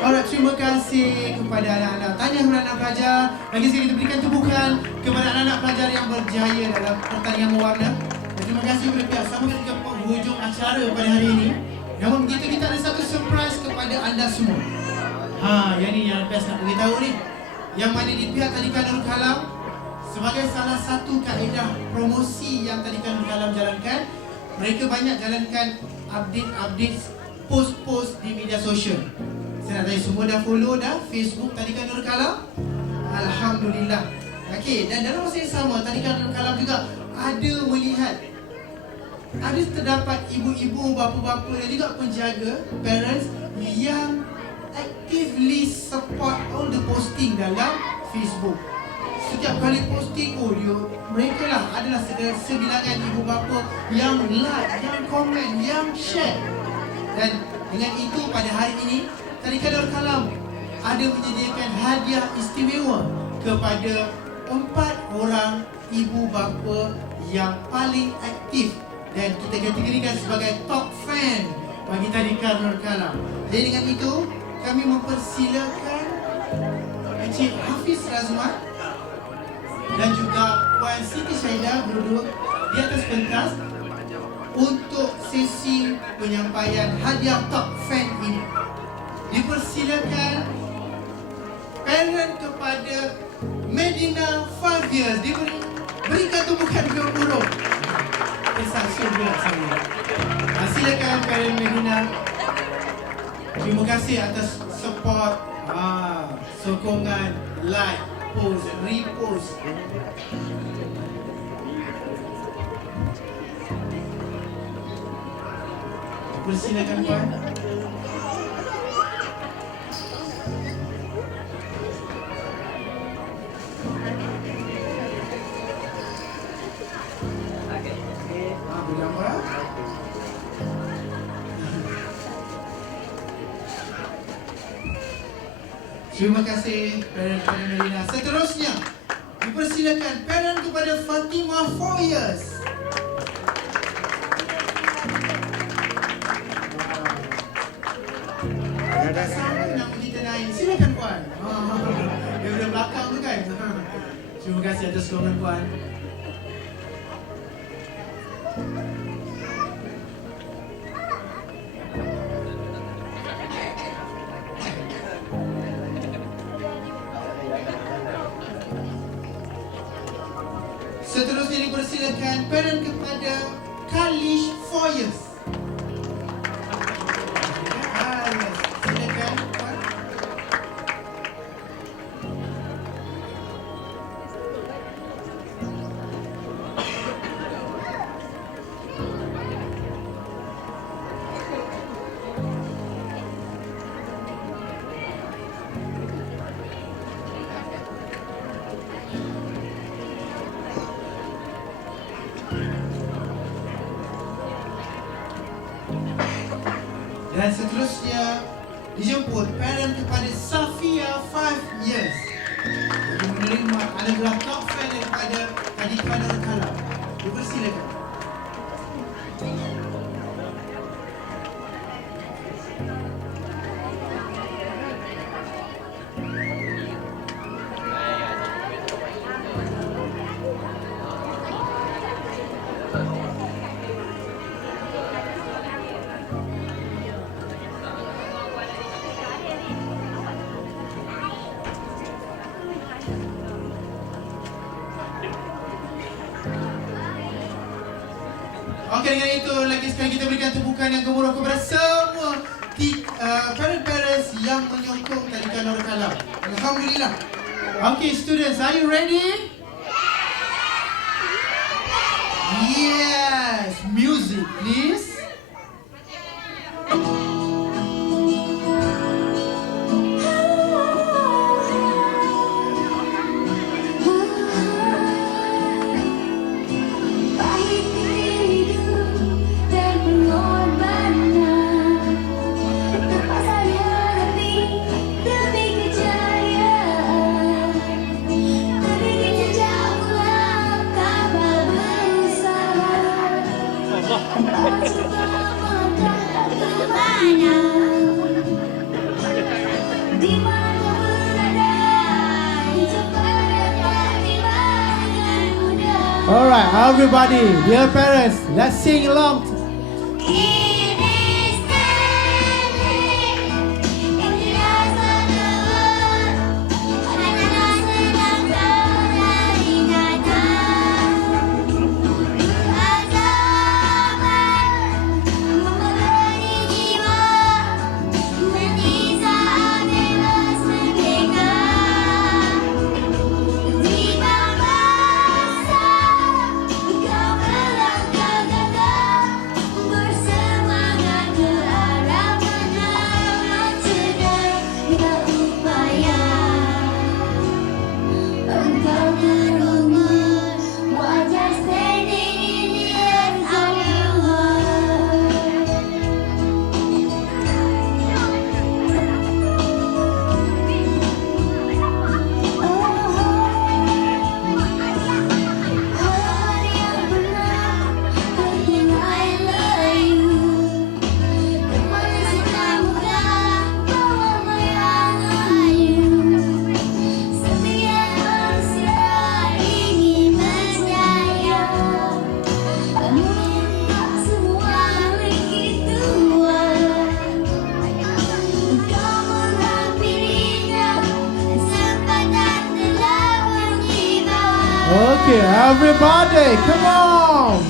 Alright, terima kasih kepada anak-anak. Tanya kepada anak pelajar. Lagi sekali kita berikan tepukan kepada anak-anak pelajar yang berjaya dalam pertandingan mewarna. Dan terima kasih kepada pihak sama ke penghujung acara pada hari ini. Namun begitu kita ada satu surprise kepada anda semua. Yang ni yang best nak beritahu ni. Yang mana di pihak Tadika Nurul Kalam, sebagai salah satu kaedah promosi yang Tadika Nurul Kalam jalankan, mereka banyak jalankan update-update post-post di media sosial. Saya nak tanya semua dah follow dah Facebook Tadika Nurul Kalam? Alhamdulillah. Okey, dan dalam masa yang sama Tadika Nurul Kalam juga ada melihat ada terdapat ibu-ibu, bapa-bapa dan juga penjaga, parents yang actively support all the posting dalam Facebook. Setiap kali posting, mereka lah adalah sebilangan ibu bapa yang like, yang komen, yang share. Dan dengan itu pada hari ini Tadika Nurul Kalam ada menyediakan hadiah istimewa kepada 4 orang ibu bapa yang paling aktif dan kita kategorikan sebagai top fan bagi Tadika Nurul Kalam. Jadi dengan itu kami mempersilakan Encik Hafiz Razman dan juga Puan Siti Syaidah berduduk di atas pentas untuk sesi penyampaian hadiah top fan ini. Dipersilakan parent kepada Medina 5 years. Berikan tumpukan gemuruh. Saksur pula saya. Silakan parent Medina. Terima kasih atas support, sokongan, like, post, repost. Persilakan Puan. Bergambar. Terima kasih parent Medina. Seterusnya dipersilakan parent kepada Fatimah 4 years. Tak sama nama kita naik. Silakan Puan. Dari belakang tu kan. Terima kasih atas sokongan Puan. Seterusnya dipersilakan parent kepada Kalish 4 years. Silakan Puan. Dan seterusnya dijemput parent kepada Safia 5 years yang menerima anugerah top fan daripada Tadika Nurul Kalam. Dipersilakan. Okey, dengan itu lagi sekali kita berikan tepukan yang gemuruh kepada semua parents yang menyokong tarikan Nurul Kalam. Alhamdulillah. Okay, students, are you ready? Yes, music please. Alright, everybody, dear parents, let's sing along. Okay, everybody, come on.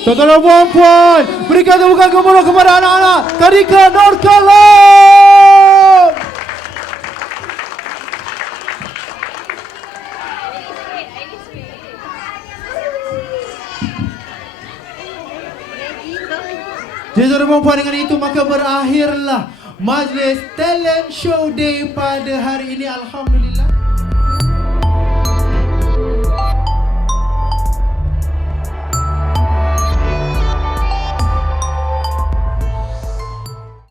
Tuan-tuan dan puan-puan, berikan tepukan gemuruh kepada anak-anak tarikan Nurul Kalam. Jadi tuan-tuan dan puan-puan, dengan itu maka berakhirlah majlis talent show day pada hari ini. Alhamdulillah.